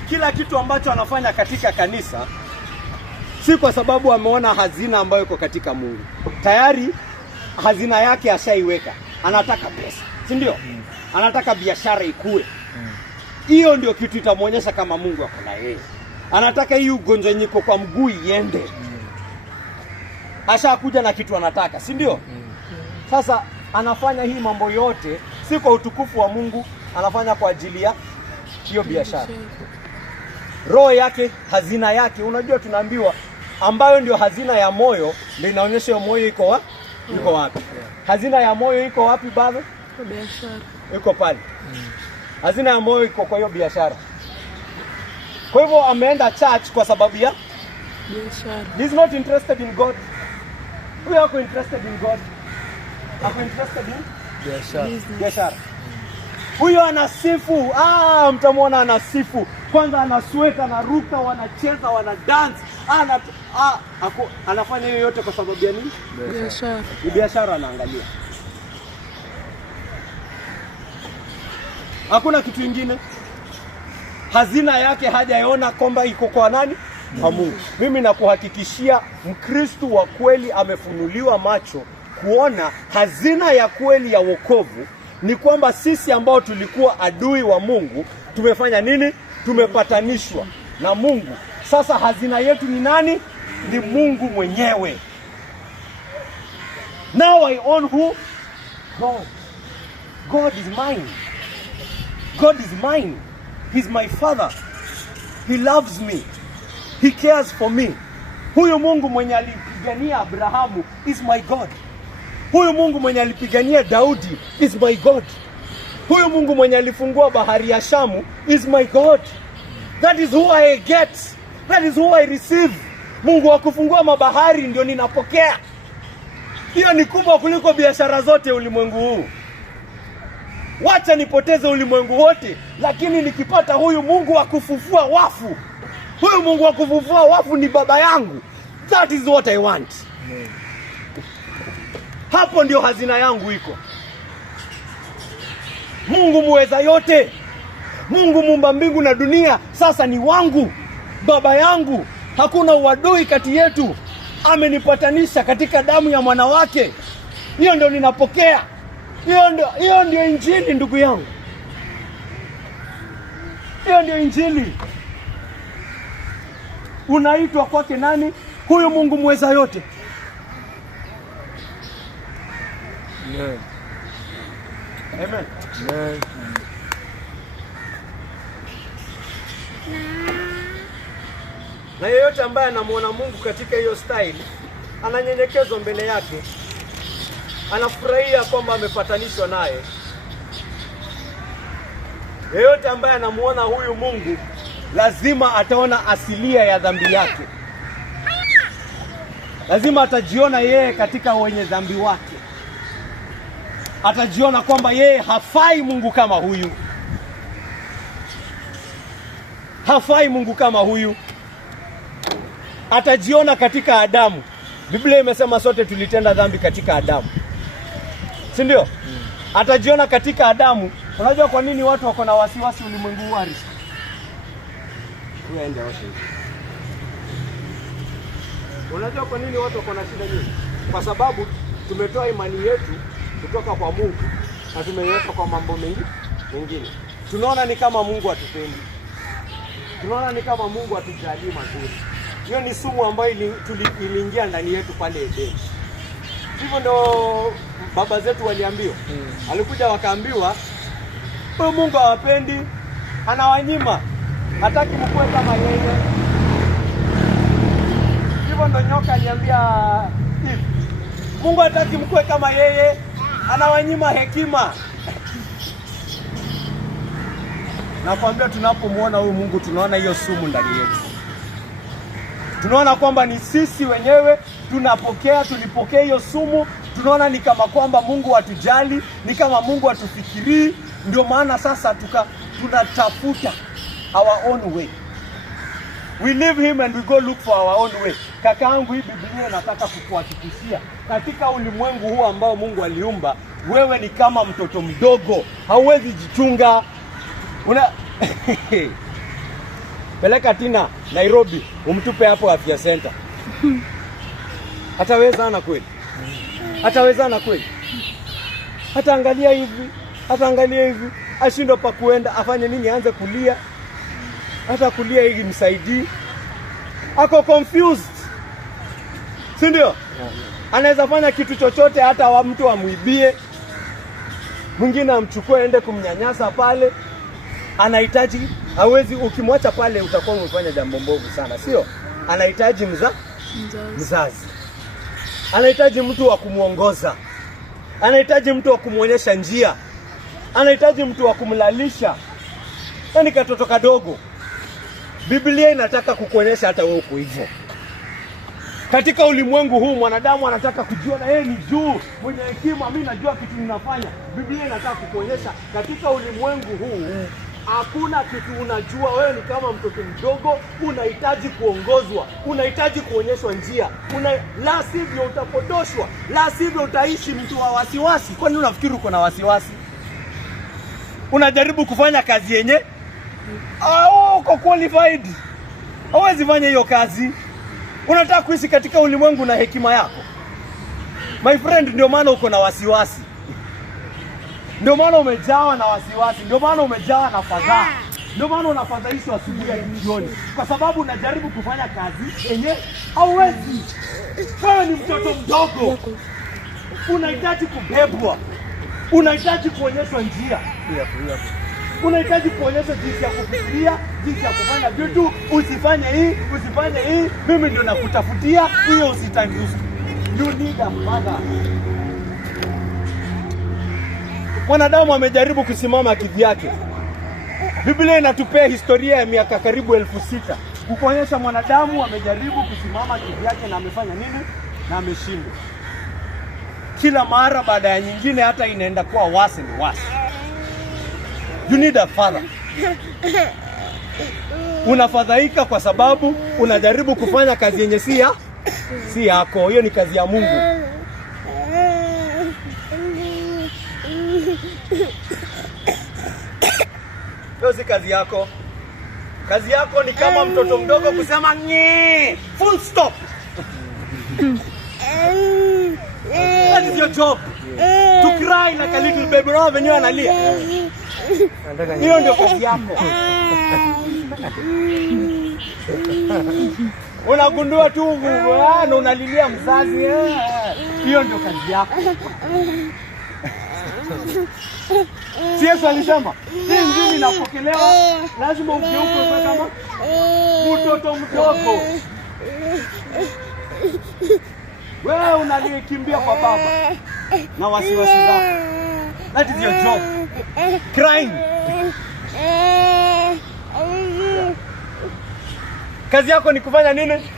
kila kitu ambacho anafanya katika kanisa si kwa sababu ameona hazina ambayo iko katika Mungu. Tayari hazina yake ashaiweka. Anataka pesa, si ndio? Anataka biashara ikue. Hiyo ndio kitu itamuonyesha kama Mungu ako na yeye. Anataka hii ugonjwa nyiko kwa mguu iende. Ashakuja na kitu anataka, si ndio? Sasa anafanya hii mambo yote si kwa utukufu wa Mungu, anafanya kwa ajili ya hiyo biashara. Roho yake, hazina yake, unajua tunaambiwa ambayo ndio hazina ya moyo, ndio inaonyesha hiyo moyo iko wapi. Hazina ya moyo iko wapi baba? Kwa biashara. Iko pale. Hazina ya moyo iko kwa hiyo biashara. Kwa hivyo ameenda church kwa sababu ya biashara. He is not interested in God. We are interested in God. Ako interested in biashara. Huyo anasifu, mtamwona anasifu. Kwanza anasweka, anaruka, wanacheza, wanadance. Anafanya hiyo yote kwa sababu ya nini? Biashara. Biashara anaangalia. Hakuna kitu kingine. Hazina yake hajaona kwamba iko kwa nani? Kwa Mungu. Mimi nakuhakikishia Mkristo wa kweli amefunuliwa macho kuona hazina ya kweli ya wokovu ni kwamba sisi ambao tulikuwa adui wa Mungu tumefanya nini? Tumepatanishwa na Mungu. Sasa hazina yetu ni nani? Ni Mungu mwenyewe. Now I own who? God. God is mine. God is mine. He's my father. He loves me. He cares for me. Huyo Mungu mwenye alipigania Abrahamu is my God. Huyo Mungu mwenye alipigania Daudi is my God. Huyo Mungu mwenye alifungua bahari ya Shamu is my God. That is who I get. That is who I receive. Mungu wa kufungua mabahari ndio ninapokea. Hiyo ni kubwa kuliko biashara zote ulimwengu huu. Wacha nipoteze ulimwengu wote, lakini nikipata huyu Mungu wa kufufua wafu. Huyu Mungu wa kufufua wafu ni baba yangu. That is what I want. Hapo ndio hazina yangu iko. Mungu muweza yote. Mungu muumba mbingu na dunia sasa ni wangu. Baba yangu. Hakuna uadui kati yetu. Amenipatanisha katika damu ya mwana wake. Hiyo ndio ninapokea. Hiyo ndio injili ndugu yangu. Hiyo ndio injili. Unaitwa kwake nani? Huyu Mungu mweza yote. Yeah. Amen. Yeah. Na yeyote ambaye anamuona Mungu katika hiyo style, ananyenyekezwa mbele yake, anafurahia kwamba amepatanishwa naye. Yeyote ambaye anamuona huyu Mungu, lazima ataona asilia ya dhambi yake. Lazima atajiona yeye katika wenye dhambi wake. Atajiona kwamba yeye hafai Mungu kama huyu. Hafai Mungu kama huyu. Atajiona katika Adamu. Biblia imesema sote tulitenda dhambi katika Adamu, si ndio? Atajiona katika Adamu. Unajua kwa nini watu wako na wasiwasi ulimwengu wari? Uende oshe. Unajua kwa nini watu wako na shida nyingi? Kwa sababu tumetoa imani yetu kutoka kwa Mungu na tumeiweka kwa mambo mengine. Tunaona ni kama Mungu hatupendi. Tunaona ni kama Mungu hatujalii mazuri. Hiyo ni sumu ambayo iliingia ndani yetu pale Edeni. Hivyo ndo baba zetu waliambiwa. Alikuja wakaambiwa, huyu Mungu hawapendi, anawanyima, hataki mkue kama yeye. Hivyo ndo nyoka aliambia hivi, Mungu hataki mkue kama yeye, anawanyima hekima. Nakwambia tunapomuona huyu Mungu tunaona hiyo sumu ndani yetu. Tunaona kwamba ni sisi wenyewe tulipokea hiyo sumu. Tunaona ni kama kwamba Mungu hatujali, ni kama Mungu hatufikirii. Ndio maana sasa tunatafuta our own way. We leave him and we go look for our own way. Kakaangu, hii Biblia nataka kukuhakikishia, katika ulimwengu huu ambao Mungu aliumba, wewe ni kama mtoto mdogo, hauwezi jichunga. Peleka Tina Nairobi, umtupe hapo afya center. Hatawezana kweli? Hatawezana kweli? Hataangalia hivi, ashindwa pa kuenda, afanye nini? Aanze kulia. Hata kulia hii msaidii. Ako confused. Si ndio? Anaweza fanya kitu chochote, hata mtu amuibie. Mwingine amchukue aende kumnyanyasa pale. Anahitaji, hawezi, ukimwacha pale utakuwa umefanya jambo mbovu sana, sio? Anahitaji mzazi. Anahitaji mtu wa kumuongoza. Anahitaji mtu wa kumuonyesha njia. Anahitaji mtu wa kumlalisha. Yaani katoto kadogo. Biblia inataka kukuonyesha hata wewe uko hivyo. Katika ulimwengu huu mwanadamu anataka kujiona yeye ni juu, mwenye hekima, mimi najua kitu ninafanya. Biblia inataka kukuonyesha katika ulimwengu huu hakuna kitu unajua. Wewe ni kama mtoto mdogo, unahitaji kuongozwa, unahitaji kuonyeshwa njia. La sivyo utapotoshwa, la sivyo utaishi mtu wa wasiwasi. Kwani unafikiri uko na wasiwasi? Unajaribu kufanya kazi yenye uko qualified. Hauwezi fanya hiyo kazi. Unataka kuishi katika ulimwengu na hekima yako. My friend, ndio maana uko na wasiwasi. Ndio maana umejawa na wasiwasi, ndio maana umejawa na fadhaa. Ndio maana unafadhaishwa asubuhi na jioni, kwa sababu unajaribu kufanya kazi yenye hauwezi. Wewe ni mtoto mdogo. Unahitaji kubebwa. Unahitaji kuonyeshwa njia. Unahitaji kuonyeshwa jinsi ya kufikiria, jinsi ya kufanya vitu. Usifanye hii, usifanye hii. Mimi ndio nakutafutia hiyo, usitaki. You need a father. Mwanadamu amejaribu kusimama kivyake. Biblia inatupea historia ya miaka karibu 6,000 kukuonyesha mwanadamu amejaribu kusimama kivyake na amefanya nini? Na ameshindwa. Kila mara baada ya nyingine, hata inaenda kuwa worse and worse. You need a father. Unafadhaika kwa sababu unajaribu kufanya kazi yenye si yako. Hiyo ni kazi ya Mungu. Hiyo si kazi yako. Kazi yako ni kama mtoto mdogo kusema nye, full stop. That is your job. To cry like a little baby. Unaona venye analia. Hiyo ndio kazi yako. Unagundua tu na unalilia mzazi. Hiyo ndio kazi yako. Yesu alisema, hii injili inapokelewa, lazima ugeuke kwa kama mtoto mdogo. Wewe unalikimbia kwa baba na wasiwasi zako. That is your job. Crying. Kazi yako ni kufanya nini?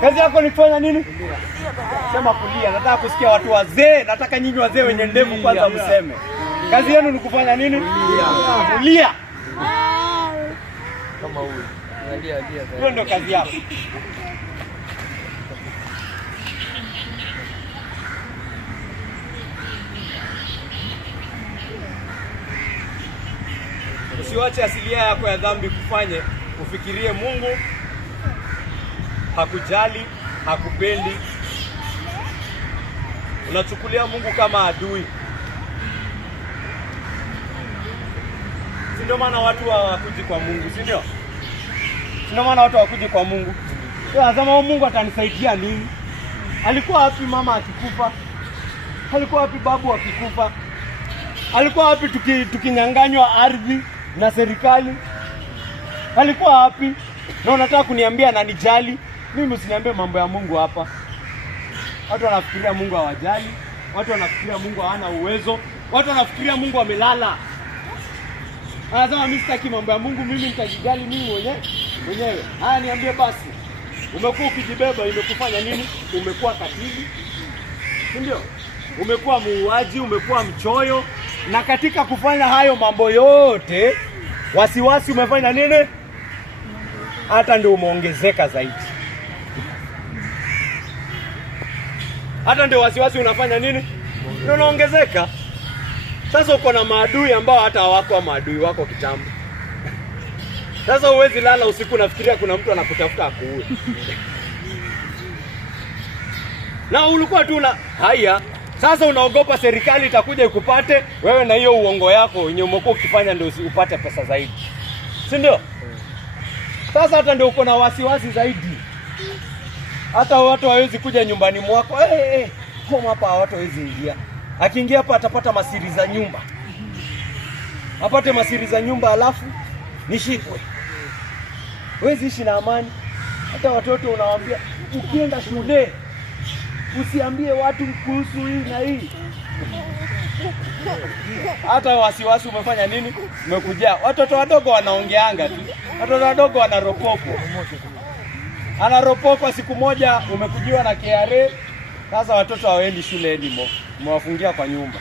Kazi yako ni kufanya nini? Sema kulia. Nataka kusikia watu wazee. Nataka nyinyi wazee wenye ndevu kwanza mseme. Kazi yenu ni kufanya nini? Kulia. Kama huyu. Analia. Hiyo ndio kazi yako. Usiwache asilia yako ya dhambi kufanye ufikirie Mungu hakujali, hakupendi. Unachukulia Mungu kama adui. Si ndio maana watu hawakuji kwa Mungu, si ndio? Si ndio maana watu hawakuji kwa Mungu. Lazima Mungu atanisaidia nini? Alikuwa wapi mama akikufa? Alikuwa wapi babu akikufa? Alikuwa wapi tukinyang'anywa ardhi na serikali? Alikuwa wapi? Na unataka kuniambia ananijali? Mimi usiniambie mambo ya Mungu hapa. Watu wanafikiria Mungu hawajali, watu wanafikiria Mungu hana uwezo, watu wanafikiria Mungu amelala. Anasema mimi sitaki mambo ya Mungu, mimi nitajijali mimi mwenyewe. Haya niambie basi. Umekuwa ukijibeba imekufanya nini? Umekuwa katili. Ndio? Umekuwa muuaji, umekuwa mchoyo, na katika kufanya hayo mambo yote wasiwasi umefanya nini? Hata ndio umeongezeka zaidi. Hata ndio wasiwasi unafanya nini? Ndio unaongezeka. Sasa uko na maadui ambao hata hawako maadui wako kitambo. Sasa huwezi lala usiku nafikiria kuna mtu anakutafuta akuue. Na ulikuwa tu na haya. Sasa unaogopa serikali itakuja ikupate wewe na hiyo uongo yako yenye umekuwa ukifanya ndio upate pesa zaidi. Si ndio? Sasa hata ndio uko na wasiwasi zaidi. Hata watu hawezi kuja nyumbani mwako. Home hapa watu hawezi ingia. Akiingia hapa atapata masiri za nyumba. Apate masiri za nyumba alafu nishikwe. Hawezi ishi na amani. Hata watoto unawaambia ukienda shule usiambie watu kuhusu hii na hii. Hata wasiwasi umefanya nini? Umekuja. Watoto wadogo wanaongeanga tu. Watoto wadogo wanaropoko. Anaropoko siku moja umekujiwa na KRA. Sasa watoto hawaendi shule anymore. Umewafungia kwa nyumba.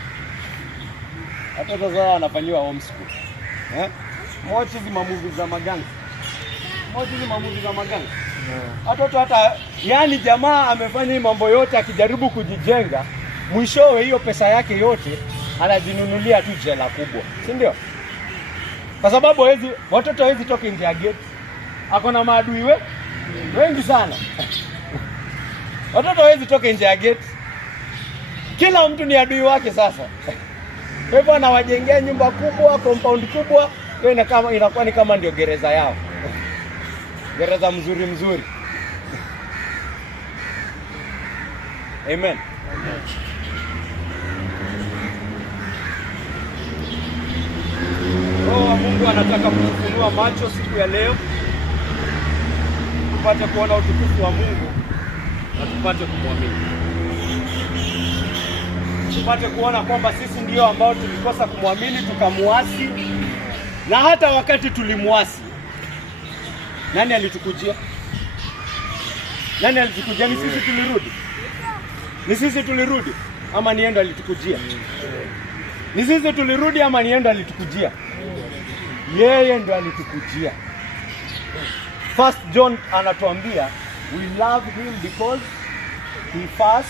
Watoto zao wanafanyiwa homeschool. Watch hizi mamovie za maganga. Watoto hata yani jamaa amefanya hii mambo yote akijaribu kujijenga, mwishowe hiyo pesa yake yote anajinunulia tu jela kubwa. Si ndio? Kwa sababu watoto hawezi toka nje ya gate. Ako na maadui wengi sana. Watoto hawezi toka nje ya gate. Kila mtu ni adui wake sasa. Kwa hivyo anawajengea nyumba kubwa, compound kubwa, inakuwa ni kama ndio gereza yao. Gereza mzuri. Amen. Roho wa Mungu anataka kutufunua macho siku ya leo. Tupate kuona utukufu wa Mungu na tupate kumwamini. Tupate kuona kwamba sisi ndio ambao tulikosa kumwamini tukamuasi, na hata wakati tulimuasi nani alitukujia? Nani alitukujia? Ni sisi tulirudi? Ni sisi tulirudi ama ni yeye alitukujia? Ni sisi tulirudi ama ni yeye alitukujia? Yeye ndo alitukujia. First John anatuambia we love him because he first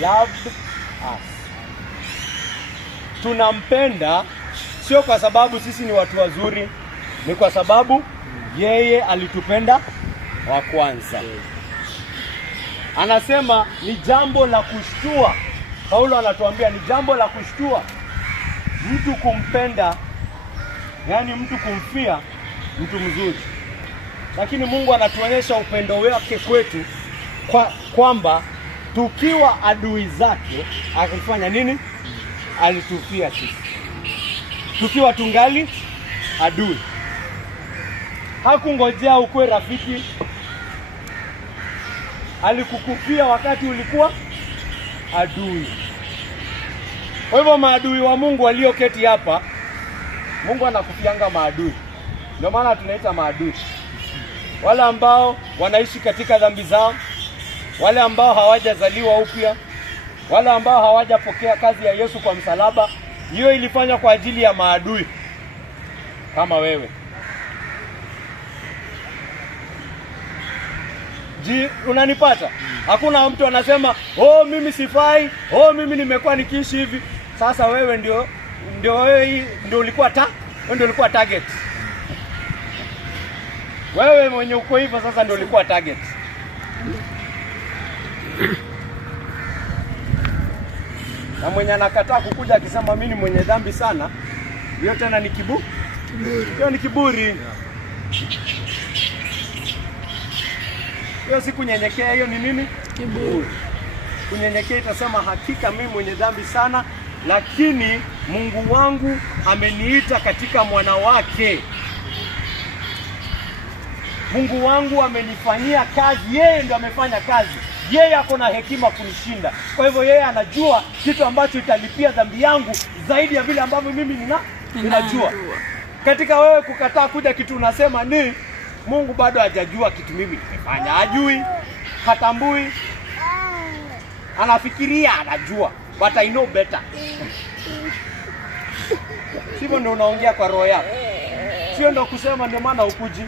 loved us. Tunampenda sio kwa sababu sisi ni watu wazuri, ni kwa sababu yeye alitupenda wa kwanza. Anasema ni jambo la kushtua Paulo anatuambia ni jambo la kushtua mtu kumpenda, yaani mtu kumfia mtu mzuri. Lakini Mungu anatuonyesha upendo wake kwetu kwamba tukiwa adui zake akifanya nini? Alitufia sisi. Tukiwa tungali adui. Hakungojea ukue rafiki. Alikukufia wakati ulikuwa adui. Kwa hivyo maadui wa Mungu walioketi hapa, Mungu anakufianga maadui. Ndio maana tunaita maadui. Wale ambao wanaishi katika dhambi zao, wale ambao hawajazaliwa upya, wale ambao hawajapokea kazi ya Yesu kwa msalaba, hiyo ilifanywa kwa ajili ya maadui kama wewe. Unanipata? Hakuna mtu anasema, "Oh, mimi sifai, oh, mimi nimekuwa nikiishi hivi." Sasa wewe ndio ulikuwa target. Wewe mwenye uko hivyo sasa ndio ulikuwa target. Na mwenye anakataa kukuja akisema mimi ni mwenye dhambi sana, hiyo tena ni kiburi. Hiyo ni kiburi. Hiyo si kunyenyekea, hiyo ni nini? Kiburi. Kunyenyekea itasema hakika mimi mwenye dhambi sana, lakini Mungu wangu ameniita katika mwana wake. Mungu wangu amenifanyia kazi, yeye ndio amefanya kazi. Yeye ako na hekima kunishinda. Kwa hivyo yeye anajua kitu ambacho italipia dhambi yangu zaidi ya vile ambavyo mimi ninajua. Katika wewe kukataa kuja kitu unasema ni Mungu bado hajajua kitu mimi nimefanya. Hajui, hatambui. Anafikiria anajua, but I know better. Sivyo ndio unaongea kwa roho yako. Sio ndio kusema ndio maana ukuji.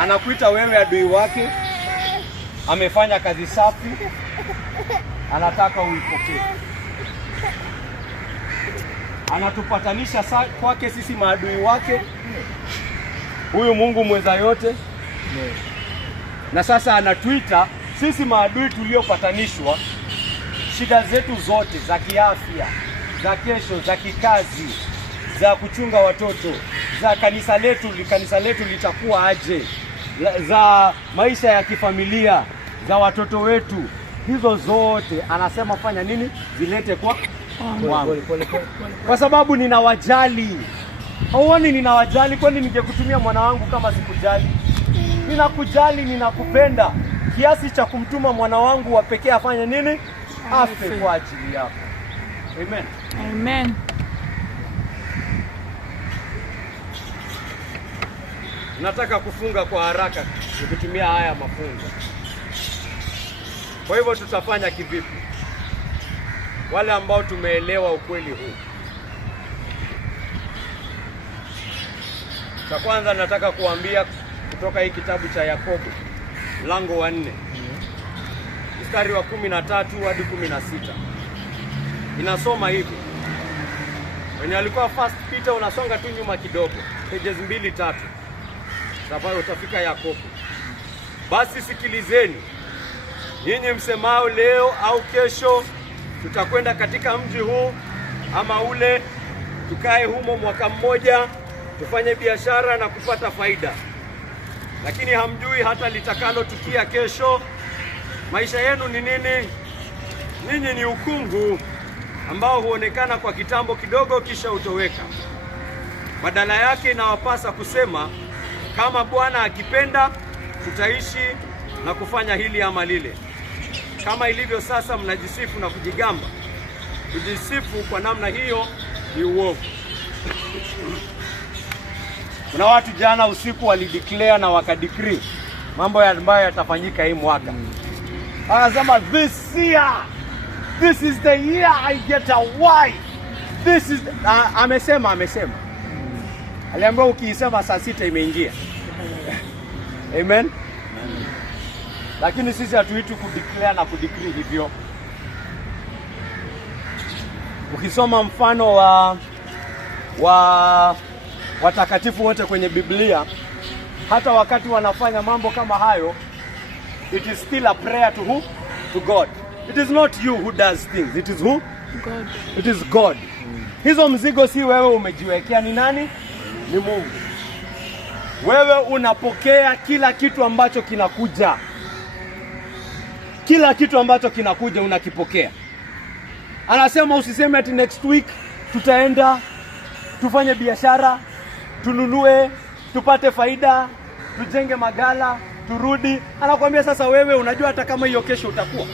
Anakuita wewe adui wake, amefanya kazi safi, anataka uipokee. Anatupatanisha kwake sisi maadui wake, huyu Mungu mweza yote. Na sasa anatuita sisi maadui tuliopatanishwa, shida zetu zote za kiafya, za kesho, za kikazi, za kuchunga watoto, za kanisa letu litakuwa aje, za maisha ya kifamilia, za watoto wetu, hizo zote anasema fanya nini? Zilete kwa wangu. Kwa sababu ninawajali. Hauoni ninawajali? Kwani ningekutumia mwana wangu kama sikujali? Ninakujali, ninakupenda kiasi cha kumtuma mwana wangu wa pekee afanye nini? Afe kwa ajili yako. Amen. Amen. Nataka kufunga kwa haraka nikitumia haya mafunzo. Kwa hivyo tutafanya kivipi? Wale ambao tumeelewa ukweli huu. Cha kwanza nataka kuambia kutoka hii kitabu cha Yakobo mlango wa 4 mstari wa 13 hadi 16. Inasoma hivi. Wenye alikuwa first Peter unasonga tu nyuma kidogo, pages 2-3. Sasa utafika Yakobo. Basi sikilizeni, nyinyi msemao leo au kesho tutakwenda katika mji huu ama ule, tukae humo mwaka mmoja, tufanye biashara na kupata faida. Lakini hamjui hata litakalo tukia kesho. Maisha yenu ni nini? Ninyi ni ukungu ambao huonekana kwa kitambo kidogo kisha utoweka. Badala yake inawapasa kusema, kama Bwana akipenda tutaishi na kufanya hili ama lile. Kama ilivyo sasa mnajisifu na kujigamba. Kujisifu kwa namna hiyo ni uovu. Kuna watu jana usiku walideclare na wakadecree mambo ambayo yatafanyika hii mwaka. Anasema this year, this is the year I get a wife. This is amesema. Aliambiwa ukiisema saa 6 imeingia. Amen. Lakini sisi hatuitwi kudeclare na kudecree hivyo. Ukisoma mfano wa watakatifu wote kwenye Biblia, hata wakati wanafanya mambo kama hayo, it is still a prayer to who? to God. It is not you who does things. It is who? God. It is God. Hizo mzigo si wewe umejiwekea, ni nani? Ni Mungu. Wewe unapokea kila kitu ambacho kinakuja. Kila kitu ambacho kinakuja unakipokea. Anasema usiseme ati next week tutaenda tufanye biashara, tununue, tupate faida, tujenge magala, turudi. Anakuambia sasa wewe unajua hata kama hiyo kesho utakuwa.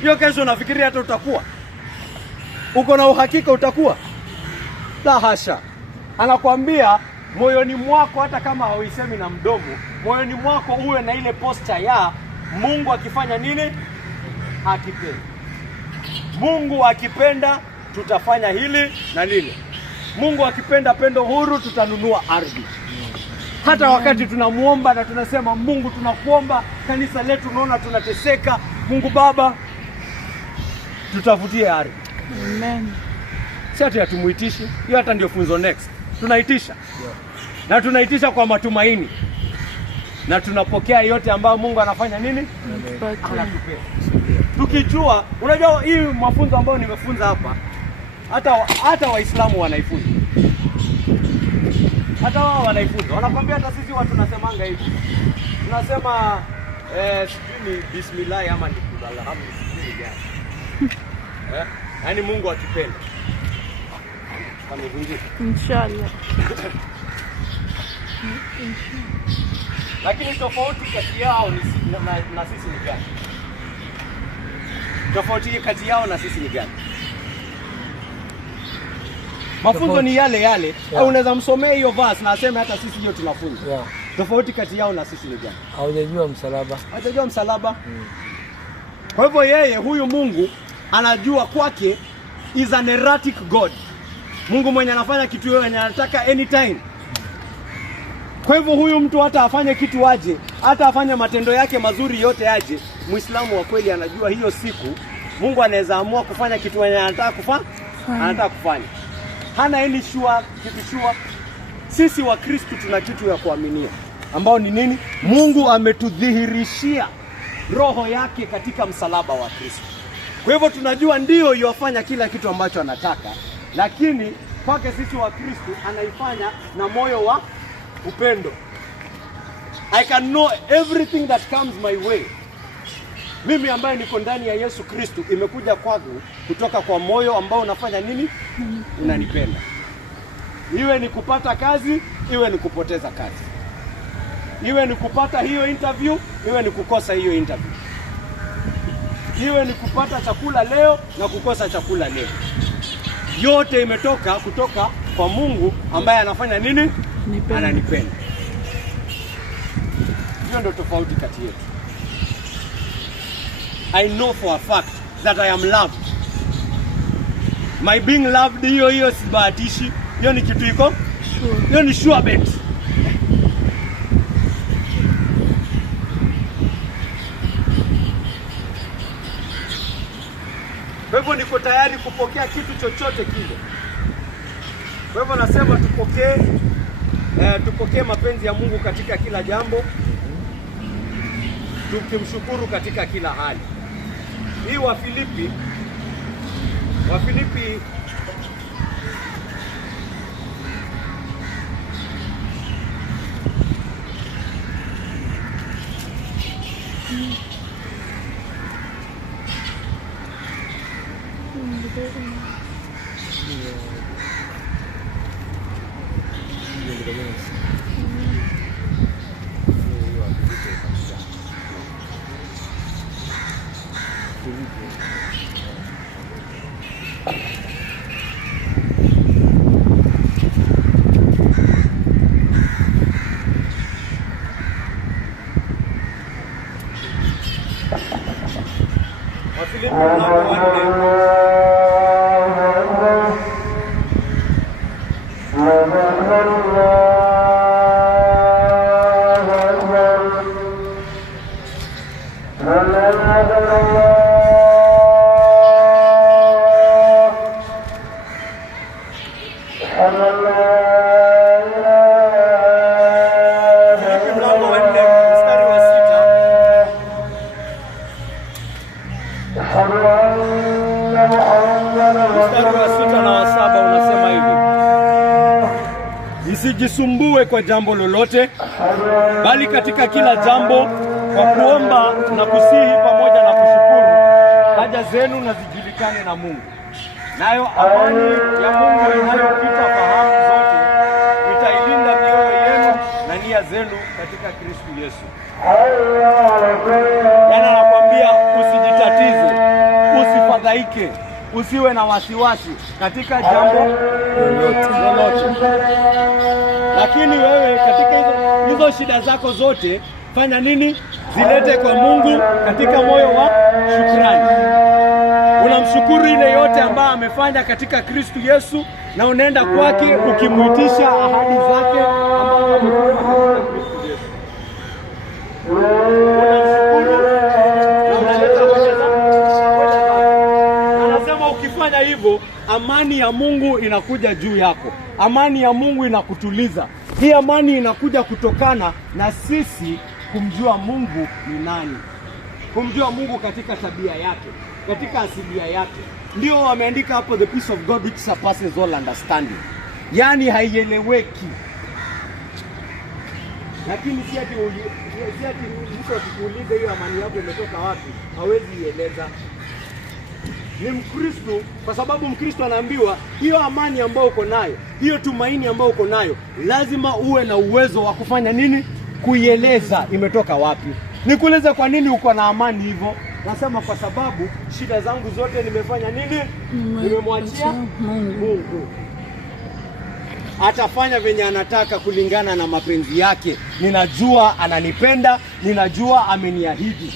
Hiyo kesho unafikiria hata utakuwa? Uko na uhakika utakuwa? La hasha. Anakuambia moyoni mwako, hata kama hauisemi na mdomo, moyoni mwako uwe na ile posture ya Mungu akifanya nini? Akipenda. Mungu akipenda tutafanya hili na lile. Mungu akipenda pendo huru tutanunua ardhi. Hata wakati tunamuomba na tunasema Mungu tunakuomba, kanisa letu unaona tunateseka, Mungu Baba tutavutie ardhi. Amen. Si ati hatumuitishi. Hiyo hata ndio funzo next. Tunaitisha. Na tunaitisha kwa matumaini. Na tunapokea yote ambayo Mungu anafanya nini? Anatupea. Tukijua, unajua hii mafunzo ambayo nimefunza hapa, hata Waislamu wanaifunza. Hata wao wanaifunza. Wanakwambia hata sisi watu tunasemanga hivi. Tunasema sijui bismillah ama ni alhamdulillah. Yaani Mungu akipenda. Amevunjika. Inshallah. Lakini tofauti kati yao na sisi ni gani? Tofauti kati yao na sisi ni gani? Mafunzo ni yale yale. Au unaweza msomea hiyo verse na aseme hata sisi hiyo tunafunza. Tofauti kati yao na sisi ni gani? Hawajajua msalaba. Hawajajua msalaba. Kwa hivyo yeye huyu Mungu anajua kwake is an erratic God. Mungu mwenye anafanya kitu yeye anataka anytime. Kwa hivyo huyu mtu hata afanye kitu aje, hata afanye matendo yake mazuri yote aje, Muislamu wa kweli anajua hiyo siku Mungu anaweza amua kufanya kitu yenye anataka kufanya. Hana any kitu sure. Sisi wa Kristo tuna kitu ya kuaminia, ambao ni nini? Mungu ametudhihirishia roho yake katika msalaba wa Kristo. Kwa hivyo tunajua ndio yofanya kila kitu ambacho anataka, lakini kwake sisi wa Kristo anaifanya na moyo wa upendo. I can know everything that comes my way. Mimi ambaye niko ndani ya Yesu Kristo, imekuja kwangu kutoka kwa moyo ambao unafanya nini? Unanipenda. Iwe ni kupata kazi, iwe ni kupoteza kazi. Iwe ni kupata hiyo interview, iwe ni kukosa hiyo interview. Iwe ni kupata chakula leo na kukosa chakula leo. Yote imetoka kutoka kwa Mungu ambaye anafanya nini? Ananipenda. Hiyo ndio tofauti kati yetu. I know for a fact that I am loved. My being loved hiyo sibahatishi. Hiyo ni kitu iko? Sure. Hiyo ni sure bet. Kwa hivyo niko tayari kupokea kitu chochote kile. Kwa hivyo nasema tupokee mapenzi ya Mungu katika kila jambo. Tukimshukuru katika kila hali. Hii Wafilipi msijisumbue kwa jambo lolote, bali katika kila jambo kwa kuomba na kusihi pamoja na kushukuru haja zenu na zijulikane na Mungu. Nayo amani ya Mungu inayopita fahamu zote itailinda mioyo yenu na nia zenu katika Kristo Yesu. Yaani anakuambia usijitatize, usifadhaike, usiwe na wasiwasi katika jambo lolote. Lakini wewe katika hizo shida zako zote fanya nini? Zilete kwa Mungu katika moyo wa shukrani. Unamshukuru ile yote ambayo amefanya katika Kristo Yesu, na unaenda kwake ukimuitisha ahadi zake ambazo amekupa katika Kristo Yesu. Unamshukuru na unaleta hoja zako. Anasema ukifanya hivyo, amani ya Mungu inakuja juu yako. Amani ya Mungu inakutuliza. Hii amani inakuja kutokana na sisi kumjua Mungu ni nani. Kumjua Mungu katika tabia yake, katika asilia yake. Ndio wameandika hapo, the peace of God which surpasses all understanding. Yaani haieleweki. Lakini si ati mtu akikuuliza hiyo amani yako imetoka wapi, hawezi ieleza. Ni Mkristo, kwa sababu Mkristo anaambiwa hiyo amani ambayo uko nayo, hiyo tumaini ambayo uko nayo, lazima uwe na uwezo wa kufanya nini? Kuieleza imetoka wapi. Nikueleza kwa nini uko na amani hivyo? Nasema kwa sababu shida zangu zote nimefanya nini? Nimemwachia Mungu. Atafanya venye anataka kulingana na mapenzi yake. Ninajua ananipenda, ninajua ameniahidi.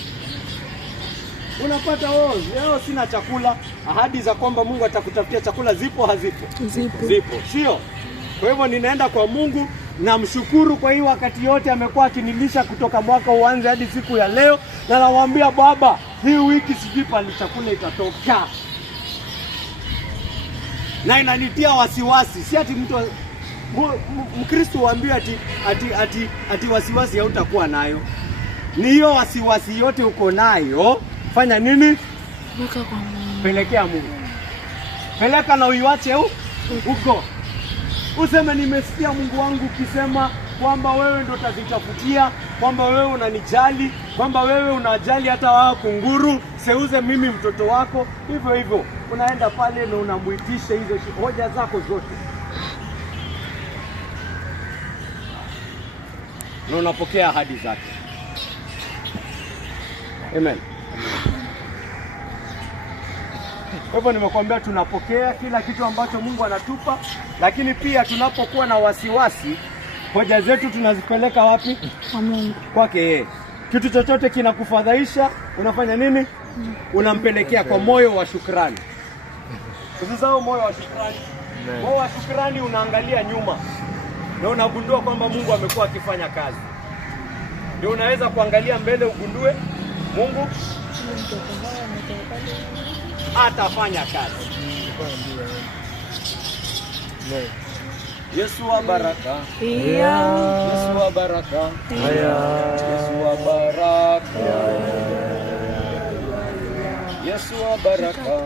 Unapata leo sina chakula, ahadi za kwamba Mungu atakutafutia chakula zipo hazipo? Zipo, sio? Kwa hivyo ninaenda kwa Mungu, namshukuru kwa hii wakati yote amekuwa akinilisha kutoka mwaka uanze hadi siku ya leo, na namwambia Baba, hii wiki sijui pale chakula itatoka. Na inanitia wasiwasi. Si ati mtu Mkristo waambie ati wasiwasi hautakuwa nayo. Ni hiyo wasiwasi yote uko nayo, fanya nini? Pelekea Mungu. Peleka na uiwache huko. Useme nimesikia Mungu wangu ukisema kwamba wewe ndio utazitafutia, kwamba wewe unanijali, kwamba wewe unajali hata wao kunguru, seuze mimi mtoto wako. Hivyo hivyo unaenda pale na unamuitisha hizo hoja zako zote, na unapokea ahadi zake. Amen. Kwa hivyo nimekuambia tunapokea kila kitu ambacho Mungu anatupa, lakini pia tunapokuwa na wasiwasi, hoja zetu tunazipeleka wapi? Kwa Mungu. Kwake yeye. Kitu chochote kinakufadhaisha, unafanya nini? Unampelekea kwa moyo wa shukrani. Usisahau moyo wa shukrani. Moyo wa shukrani unaangalia nyuma na unagundua kwamba Mungu amekuwa akifanya kazi. Ndio unaweza kuangalia mbele ugundue Mungu atafanya kazi. Yesu wa baraka. Yesu wa baraka. Yesu wa baraka. Yesu wa baraka.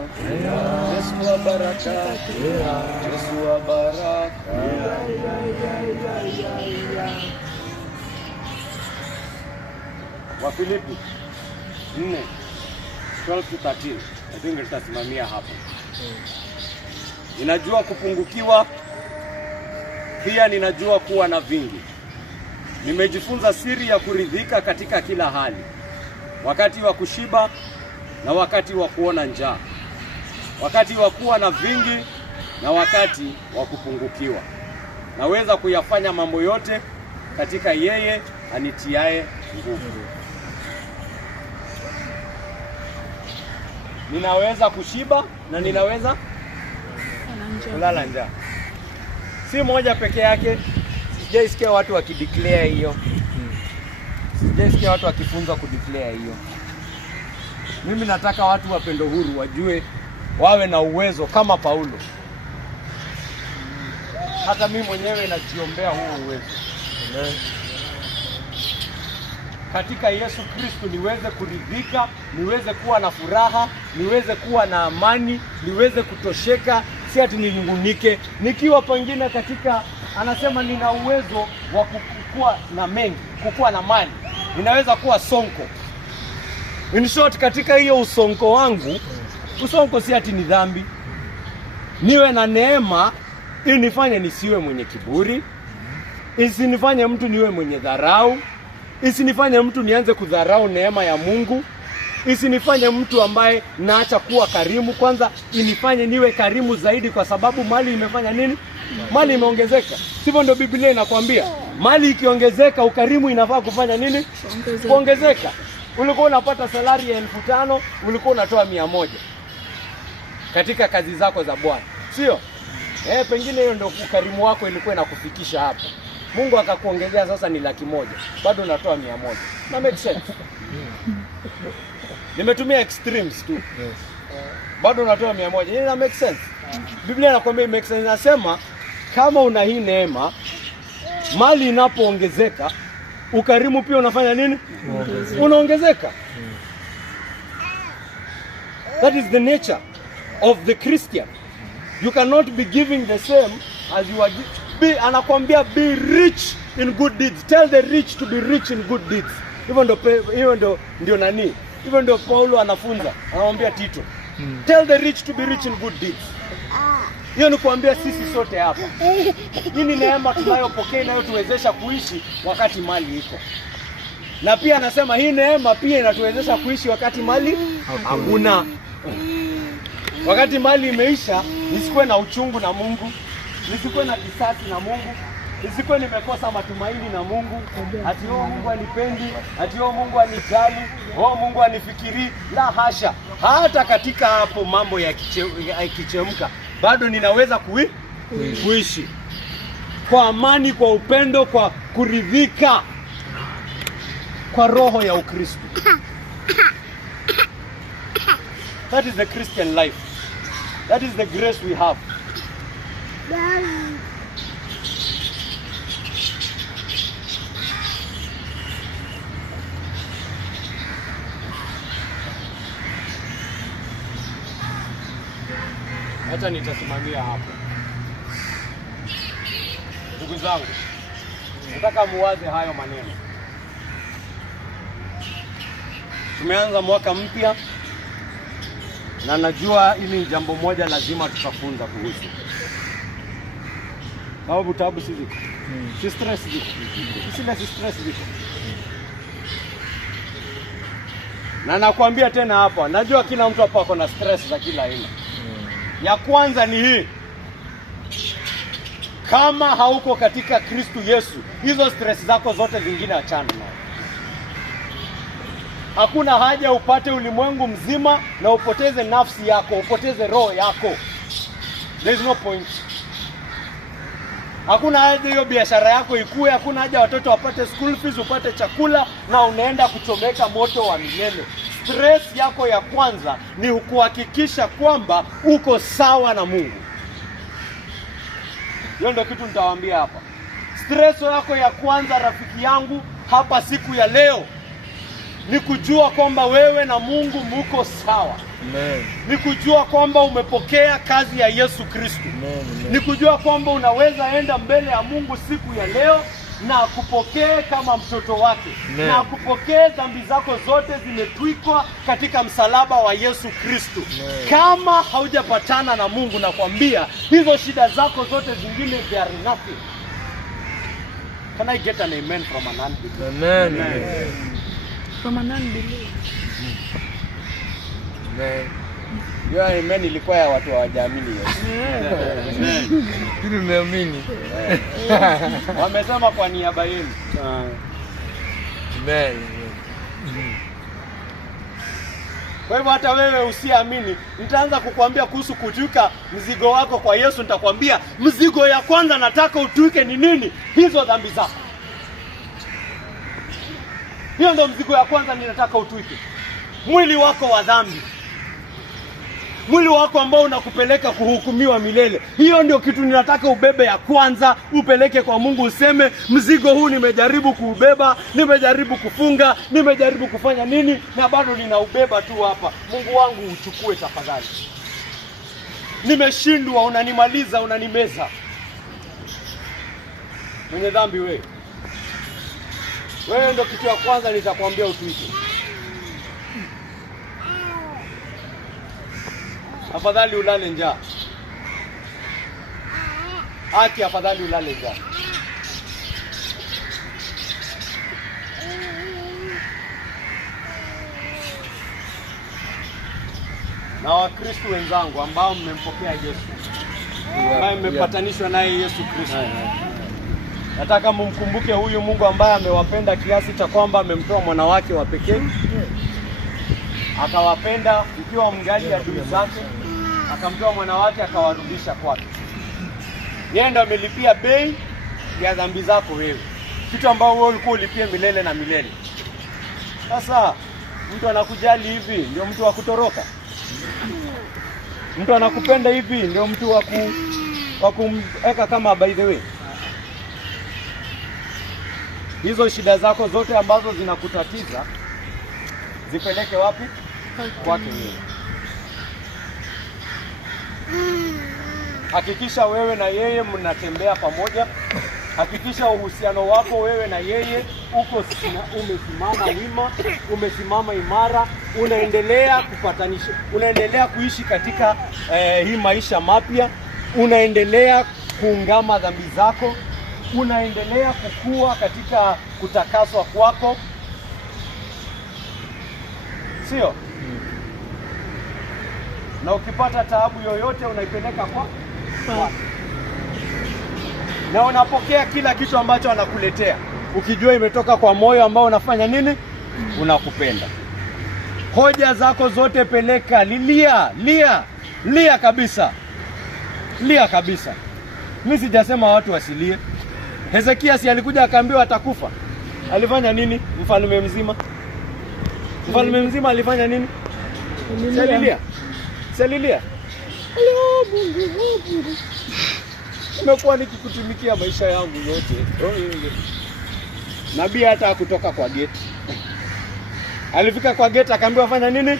Yesu wa baraka. Yesu wa baraka. Wafilipi 4:12-13. I think nitasimamia hapo. Ninajua kupungukiwa, pia ninajua kuwa na vingi. Nimejifunza siri ya kuridhika katika kila hali, wakati wa kushiba na wakati wa kuona njaa, wakati wa kuwa na vingi na wakati wa kupungukiwa. Naweza kuyafanya mambo yote katika yeye anitiaye nguvu. Ninaweza kushiba na ninaweza kulala njaa. Si moja peke yake. Sijaisikia watu wakideclare hiyo. Sijaisikia watu wakifunzwa kudeclare hiyo. Mimi nataka watu wapendo huru wajue, wawe na uwezo kama Paulo. Hata mimi mwenyewe najiombea huo uwezo. Katika Yesu Kristo niweze kuridhika, niweze kuwa na furaha, niweze kuwa na amani, niweze kutosheka, si ati ninungunike. Nikiwa pengine katika anasema nina uwezo wa kukua na mengi, kukua na mali. Ninaweza kuwa sonko. In short, katika hiyo usonko wangu, usonko si ati ni dhambi. Niwe na neema ili nifanye nisiwe mwenye kiburi, isinifanye mtu niwe mwenye dharau, isinifanye mtu nianze kudharau neema ya Mungu, isinifanye mtu ambaye naacha kuwa karimu. Kwanza inifanye niwe karimu zaidi, kwa sababu mali imefanya nini? Mali imeongezeka. Sivyo ndio Biblia inakwambia? Mali ikiongezeka, ukarimu inafaa kufanya nini? Kuongezeka. Ulikuwa unapata salari ya 5,000, ulikuwa unatoa 100 katika kazi zako za Bwana, sio? Pengine hiyo ndio ukarimu wako ilikuwa inakufikisha hapo. Mungu akakuongezea sasa ni 100,000, bado unatoa 100. Na make sense? Nimetumia extremes tu. Bado unatoa 100. Ina make sense? Biblia inakwambia make sense. Inasema kama una hii neema, mali inapoongezeka, ukarimu pia unafanya nini? Unaongezeka. That is the nature of the Christian. You cannot be giving the same as you are anakwambia be rich in good deeds. Tell the rich to be rich in good deeds. Hivyo ndio Paulo anafunza. Anamwambia Tito, tell the rich to be rich in good deeds. Hiyo ni kuambia sisi sote hapa. Hii ni neema tunayopokea inayotuwezesha kuishi wakati mali iko. Na pia anasema hii neema pia inatuwezesha kuishi wakati mali hakuna. Wakati mali imeisha, nisikuwe na uchungu na Mungu, nisikuwe na kisasi na Mungu, nisikuwe nimekosa matumaini na Mungu, ati Mungu anipendi, ati Mungu anijali, Mungu anifikiri. La hasha. Hata katika hapo mambo yakichemka, bado ninaweza kuishi kwa amani, kwa upendo, kwa kuridhika, kwa roho ya Ukristo. That is the Christian life. That is the grace we have. Acha nitasimamia hapo. Ndugu zangu, nataka muwaze hayo maneno. Tumeanza mwaka mpya, na najua hili ni jambo moja lazima tutafunza kuhusu. Sababu tabu si ziko. Si stress ziko. Si stress ziko. Na nakwambia tena hapa, najua kila mtu hapa ana stress za kila aina. Ya kwanza ni hii. Kama hauko katika Kristo Yesu, hizo stress zako zote zingine achana nazo. Hakuna haja upate ulimwengu mzima na upoteze nafsi yako, upoteze roho yako. There is no point. Hakuna haja hiyo biashara yako ikue, hakuna haja watoto wapate school fees, upate chakula na unaenda kuchomeka moto wa milele. Stress yako ya kwanza ni kuhakikisha kwamba uko sawa na Mungu. Hiyo ndio kitu nitawaambia hapa. Stress yako ya kwanza, rafiki yangu, hapa siku ya leo ni kujua kwamba wewe na Mungu muko sawa. Amen. Ni kujua kwamba umepokea kazi ya Yesu Kristo. Ni kujua kwamba unaweza enda mbele ya Mungu siku ya leo na kupokea kama mtoto wake. Amen. Na kupokea dhambi zako zote zimetwikwa katika msalaba wa Yesu Kristo. Kama haujapatana na Mungu, nakwambia hizo shida zako zote zingine they are nothing. Can I get an amen from an unbeliever? Amen. Amen. From an unbeliever. Amen. Hiyo amen ilikuwa ya watu hawajaamini Yesu. Tumeamini. Wamesema kwa niaba yenu. Amen. Kwa hivyo hata wewe usiamini, nitaanza kukuambia kuhusu kutuika mzigo wako kwa Yesu. Nitakwambia mzigo ya kwanza nataka utuike ni nini? Hizo dhambi zako. Hiyo ndio mzigo ya kwanza ninataka utuike. Mwili wako wa dhambi. Mwili wako ambao unakupeleka kuhukumiwa milele. Hiyo ndio kitu ninataka ubebe ya kwanza, upeleke kwa Mungu, useme mzigo huu nimejaribu kuubeba, nimejaribu kufunga, nimejaribu kufanya nini, na bado ninaubeba tu hapa. Mungu wangu uchukue tafadhali. Nimeshindwa, unanimaliza, unanimeza. Mwenye dhambi wewe. Wewe ndio kitu ya kwanza nitakwambia utuite. Afadhali ulale njaa. Haki afadhali ulale njaa. Na Wakristo wenzangu ambao mmempokea Yesu, ambaye mmepatanishwa naye Yesu Kristo, nataka mumkumbuke huyu Mungu ambaye amewapenda kiasi cha kwamba amemtoa mwana wake wa pekee, akawapenda ikiwa mngali adui zake, akamtoa mwana wake akawarudisha kwake. Yeye ndo amelipia bei ya dhambi zako wewe, kitu ambao wewe ulikuwa ulipie milele na milele. Sasa mtu anakujali hivi ndio mtu wa kutoroka? Mtu anakupenda hivi ndio mtu wa kumweka kama by the way? Hizo shida zako zote ambazo zinakutatiza zipeleke wapi? Kwake yeye. Hakikisha wewe na yeye mnatembea pamoja. Hakikisha uhusiano wako wewe na yeye umesimama wima, umesimama imara, unaendelea kupatanisha, unaendelea kuishi katika hii maisha mapya, unaendelea kuungama dhambi zako, unaendelea kukua katika kutakaswa kwako. Sio? Na ukipata taabu yoyote unaipeleka kwa na unapokea kila kitu ambacho anakuletea, ukijua imetoka kwa moyo ambao unafanya nini? Unakupenda. Hoja zako zote peleka, lia kabisa. Lia kabisa. Mimi sijasema watu wasilie. Hezekia si alikuja akaambiwa atakufa. Alifanya nini? Mfalme mzima alifanya nini? Selilia. Nimekuwa nikikutumikia maisha yangu yote. Nabii hata kutoka kwa gate. Alifika kwa gate akaambiwa fanya nini?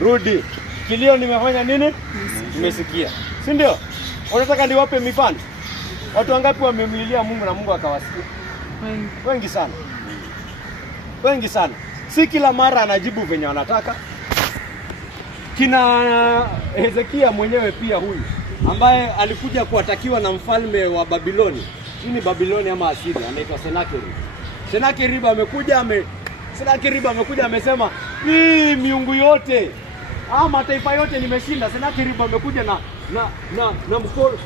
Rudi. Kilio nimefanya nini? Nimesikia. Si ndio? Unataka niwape mifano? Watu wangapi wamemlilia Mungu na Mungu akawasikia? Wengi sana. Si kila mara anajibu venye anataka. Kina Hezekia mwenyewe pia huyu ambaye alikuja kuatakiwa na mfalme wa Babiloni. Nini Babiloni ama Asiria? Anaitwa Senakerib amekuja amesema, "Hii miungu yote, mataifa yote nimeshinda." Senakerib amekuja na mkono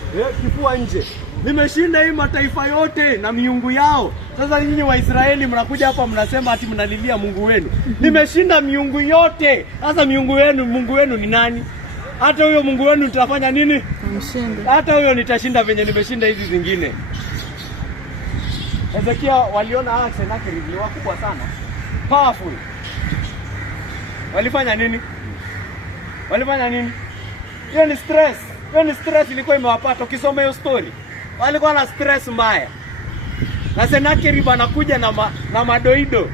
kifua nje. "Nimeshinda hii mataifa yote na miungu yao. Sasa nyinyi Waisraeli mnakuja hapa mnasema ati mnalilia Mungu wenu. Nimeshinda miungu yote. Sasa Mungu wenu ni nani? Hata huyo Mungu wenu nitafanya nini? Hata huyo nitashinda venye nimeshinda hizi zingine." Hezekia waliona Senakerib ni wakubwa sana, powerful. Walifanya nini? Hiyo ni stress ilikuwa imewapata. Ukisoma hiyo story, walikuwa na stress mbaya. Na Senakerib anakuja na madoido.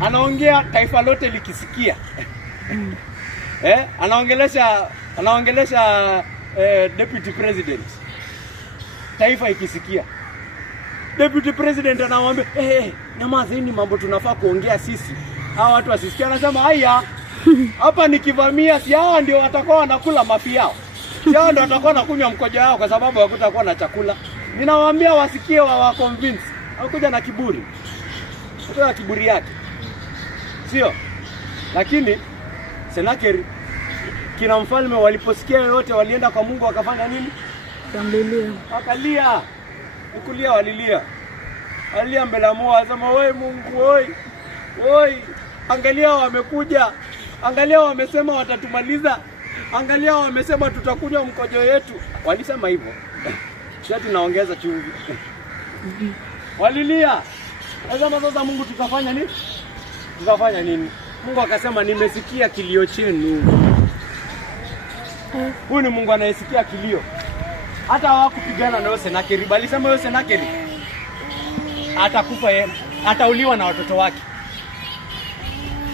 Anaongea taifa lote likisikia. Anaongelesha deputy president. Taifa ikisikia. Deputy president anawaambia, nyamazeni, mambo tunafaa kuongea sisi. Hawa watu wasisikia. Anasema, "Haya, hapa nikivamia si hawa ndio watakuwa wanakula mafi yao. Si hawa ndio watakuwa wanakunywa mkojo wao kwa sababu hakutakuwa na chakula. Ninawaambia wasikie, wa convince." Hakuja na kiburi. Kutoa kiburi yake. Sio? Lakini Senakerib kina mfalme waliposikia yote walienda kwa Mungu wakafanya nini? Wakalia. Ukulia walilia. Walilia mbele ya Mungu, wasema, "Wewe Mungu, oi. Angalia wamekuja. Angalia wamesema watatumaliza. Angalia wamesema tutakunywa mkojo yetu." Walisema hivyo. Sasa tunaongeza chumvi. Walilia. Sasa Mungu tutafanya nini? Mungu akasema, "Nimesikia kilio chenu." Huyu ni Mungu anayesikia kilio. Hata hawakupigana na Senakerib. Alisema Senakerib atakufa yeye, atauliwa na watoto wake.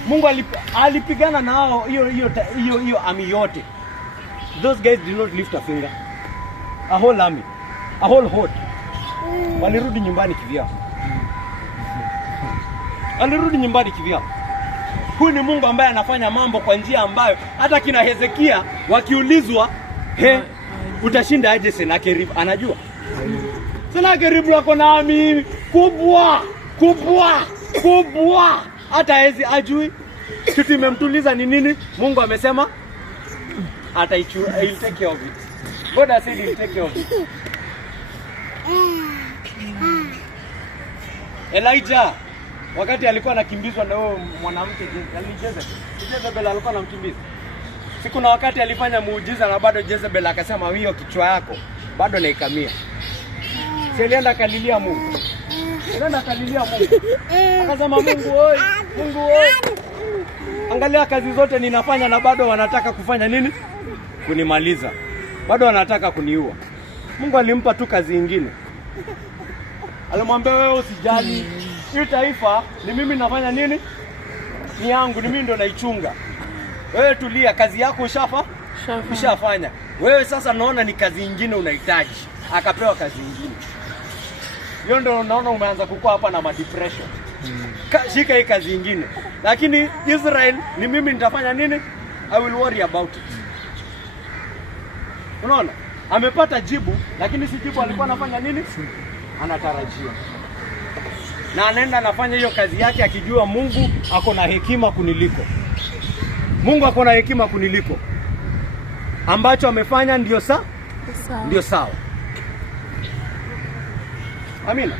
Mungu alipigana nao hiyo army yote. Those guys did not lift a finger. A whole army, a whole horde. walirudi nyumbani kivyao. Alirudi nyumbani kivyao. Huyu ni Mungu ambaye anafanya mambo kwa njia ambayo hata kina Hezekia wakiulizwa, utashinda aje Senakeribu? Anajua. Senakeribu wako na army kubwa. Hata hezi ajui. Kitu imemtuliza ni nini? Mungu amesema he'll take care of it. God has said he'll take care of it. Elijah wakati alikuwa anakimbizwa na huyo mwanamke Jezebel alikuwa anamkimbiza. Siku na wakati alifanya muujiza na bado Jezebel akasema hiyo kichwa yako bado naikamia. Alienda kalilia Mungu. Akasema Mungu oi. Angalia kazi zote ninafanya na bado wanataka kufanya nini? Kunimaliza. Bado wanataka kuniua. Mungu alimpa tu kazi nyingine. Alimwambia wewe usijali. Hii taifa ni mimi nafanya nini? Ni yangu, ni mimi ndo naichunga. Wewe tulia, kazi yako ushafanya. Wewe sasa naona ni kazi nyingine unahitaji. Akapewa kazi nyingine. Hiyo ndio unaona umeanza kukua hapa na depression. Shika hii kazi nyingine. Lakini Israel ni mimi nitafanya nini? I will worry about it. Unaona? Amepata jibu, lakini si jibu alikuwa anafanya nini? Anatarajia. Na anaenda anafanya hiyo kazi yake akijua Mungu ako na hekima kuniliko. Mungu ako na hekima kuniliko. Ambacho amefanya ndio ndio sawa. Amina.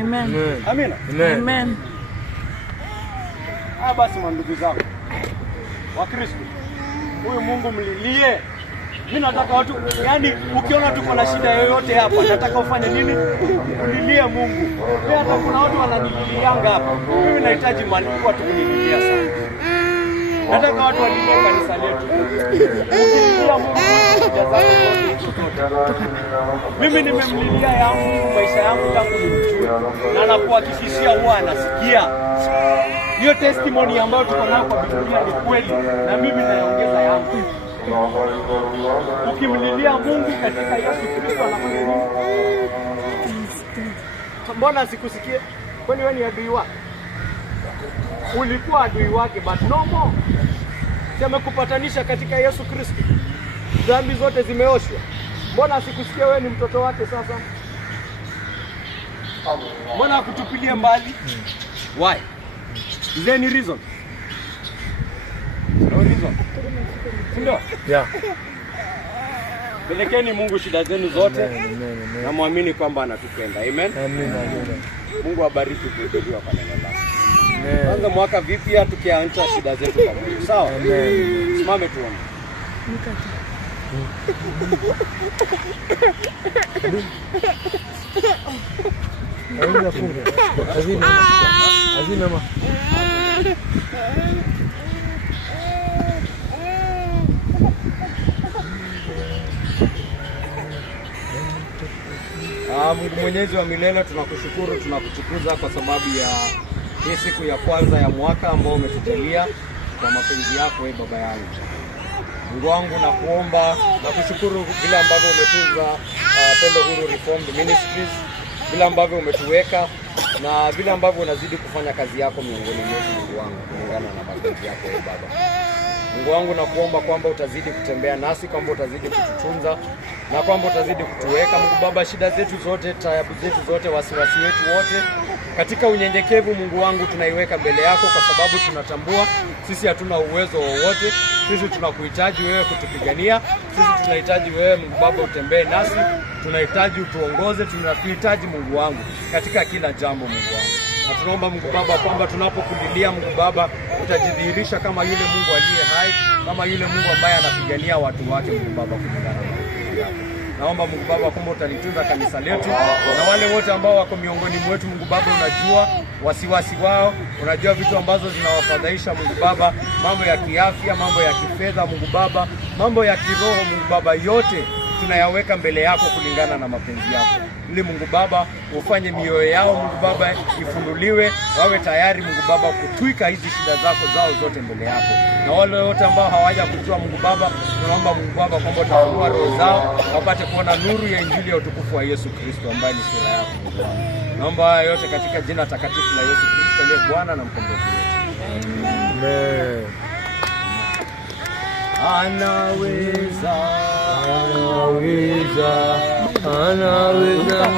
Amen. Amina. Amen. Basi ndugu zangu wa Kristo, huyu Mungu mlilie. Mimi nataka watu, yani ukiona tuko na shida yoyote hapa, nataka ufanye nini? Ulilie Mungu. Mimi hata kuna watu wananililianga hapa. Mimi nahitaji watu kunililia sana. Nataka watu walilie kanisa letu. Ukilia Mungu mimi nimemlilia yangu maisha yangu tangu nimjue, na nakuhakikishia huwa anasikia. Hiyo testimony ambayo tuko nayo kwa Biblia ni kweli, na mimi naongeza yangu. Ukimlilia Mungu katika Yesu Kristo anafanya nini? Mbona sikusikie? Kwani wewe ni adui wake? Ulikuwa adui wake, but no more. Sema kupatanisha katika Yesu Kristo. Dhambi zote zimeoshwa. Mbona sikusikia wewe ni mtoto wake sasa? Mbona akutupilie mbali? Why? Is there any reason? No reason. Ndio? Yeah. Pelekeni Mungu shida zenu zote. Na muamini kwamba anatupenda. Amen. Amen. Mungu abariki kuhudhuria kwa neno lake. Kwanza mwaka vipya tukianza shida zetu pamoja. Sawa? Amen. Simame tuone. Azina ma. Mungu Mwenyezi wa milele, tunakushukuru, tunakutukuza kwa sababu ya hii siku ya kwanza ya mwaka ambao umetujalia kwa mapenzi yako, Baba yangu. Mungu wangu, nakuomba na kushukuru vile ambavyo umetunza Pendo Huru Reformed Ministries, vile ambavyo umetuweka na vile ambavyo unazidi kufanya kazi yako miongoni mwetu, Mungu wangu, kulingana na mapenzi yako, Baba. Mungu wangu, nakuomba kwamba utazidi kutembea nasi, kwamba utazidi kututunza na kwamba utazidi kutuweka, Mungu Baba, shida zetu zote, taabu zetu zote, wasiwasi wetu wote, katika unyenyekevu, Mungu wangu, tunaiweka mbele yako kwa sababu tunatambua sisi hatuna uwezo wowote. Sisi tunakuhitaji wewe kutupigania. Sisi tunahitaji wewe, Mungu Baba, utembee nasi. Tunahitaji utuongoze, tunakuhitaji Mungu wangu katika kila jambo, Mungu wangu. Na tunaomba Mungu Baba kwamba tunapokulilia, Mungu Baba, utajidhihirisha kama yule Mungu aliye hai, kama yule Mungu ambaye anapigania watu wake, Mungu Baba, kulingana na mapenzi yako. Naomba Mungu Baba kwamba utalitunza kanisa letu na wale wote ambao wako miongoni mwetu, Mungu Baba, unajua wasiwasi wao, unajua vitu ambazo zinawafadhaisha, Mungu Baba, mambo ya kiafya, mambo ya kifedha, Mungu Baba, mambo ya kiroho, Mungu Baba, yote tunayaweka mbele yako kulingana na mapenzi yako, ili Mungu Baba ufanye mioyo yao Mungu Baba ifunuliwe, wawe tayari Mungu Baba kutwika hizi shida zao zote mbele yako. Na wale wote ambao hawaja kujua Mungu Baba, tunaomba Mungu Baba kwamba utafunua roho zao wapate kuona nuru ya injili ya utukufu wa Yesu Kristo ambaye ni sura yako. Naomba haya yote katika jina takatifu la Yesu Kristo aliye Bwana na mkombozi wetu. Amen. Anaweza, Anaweza, anaweza.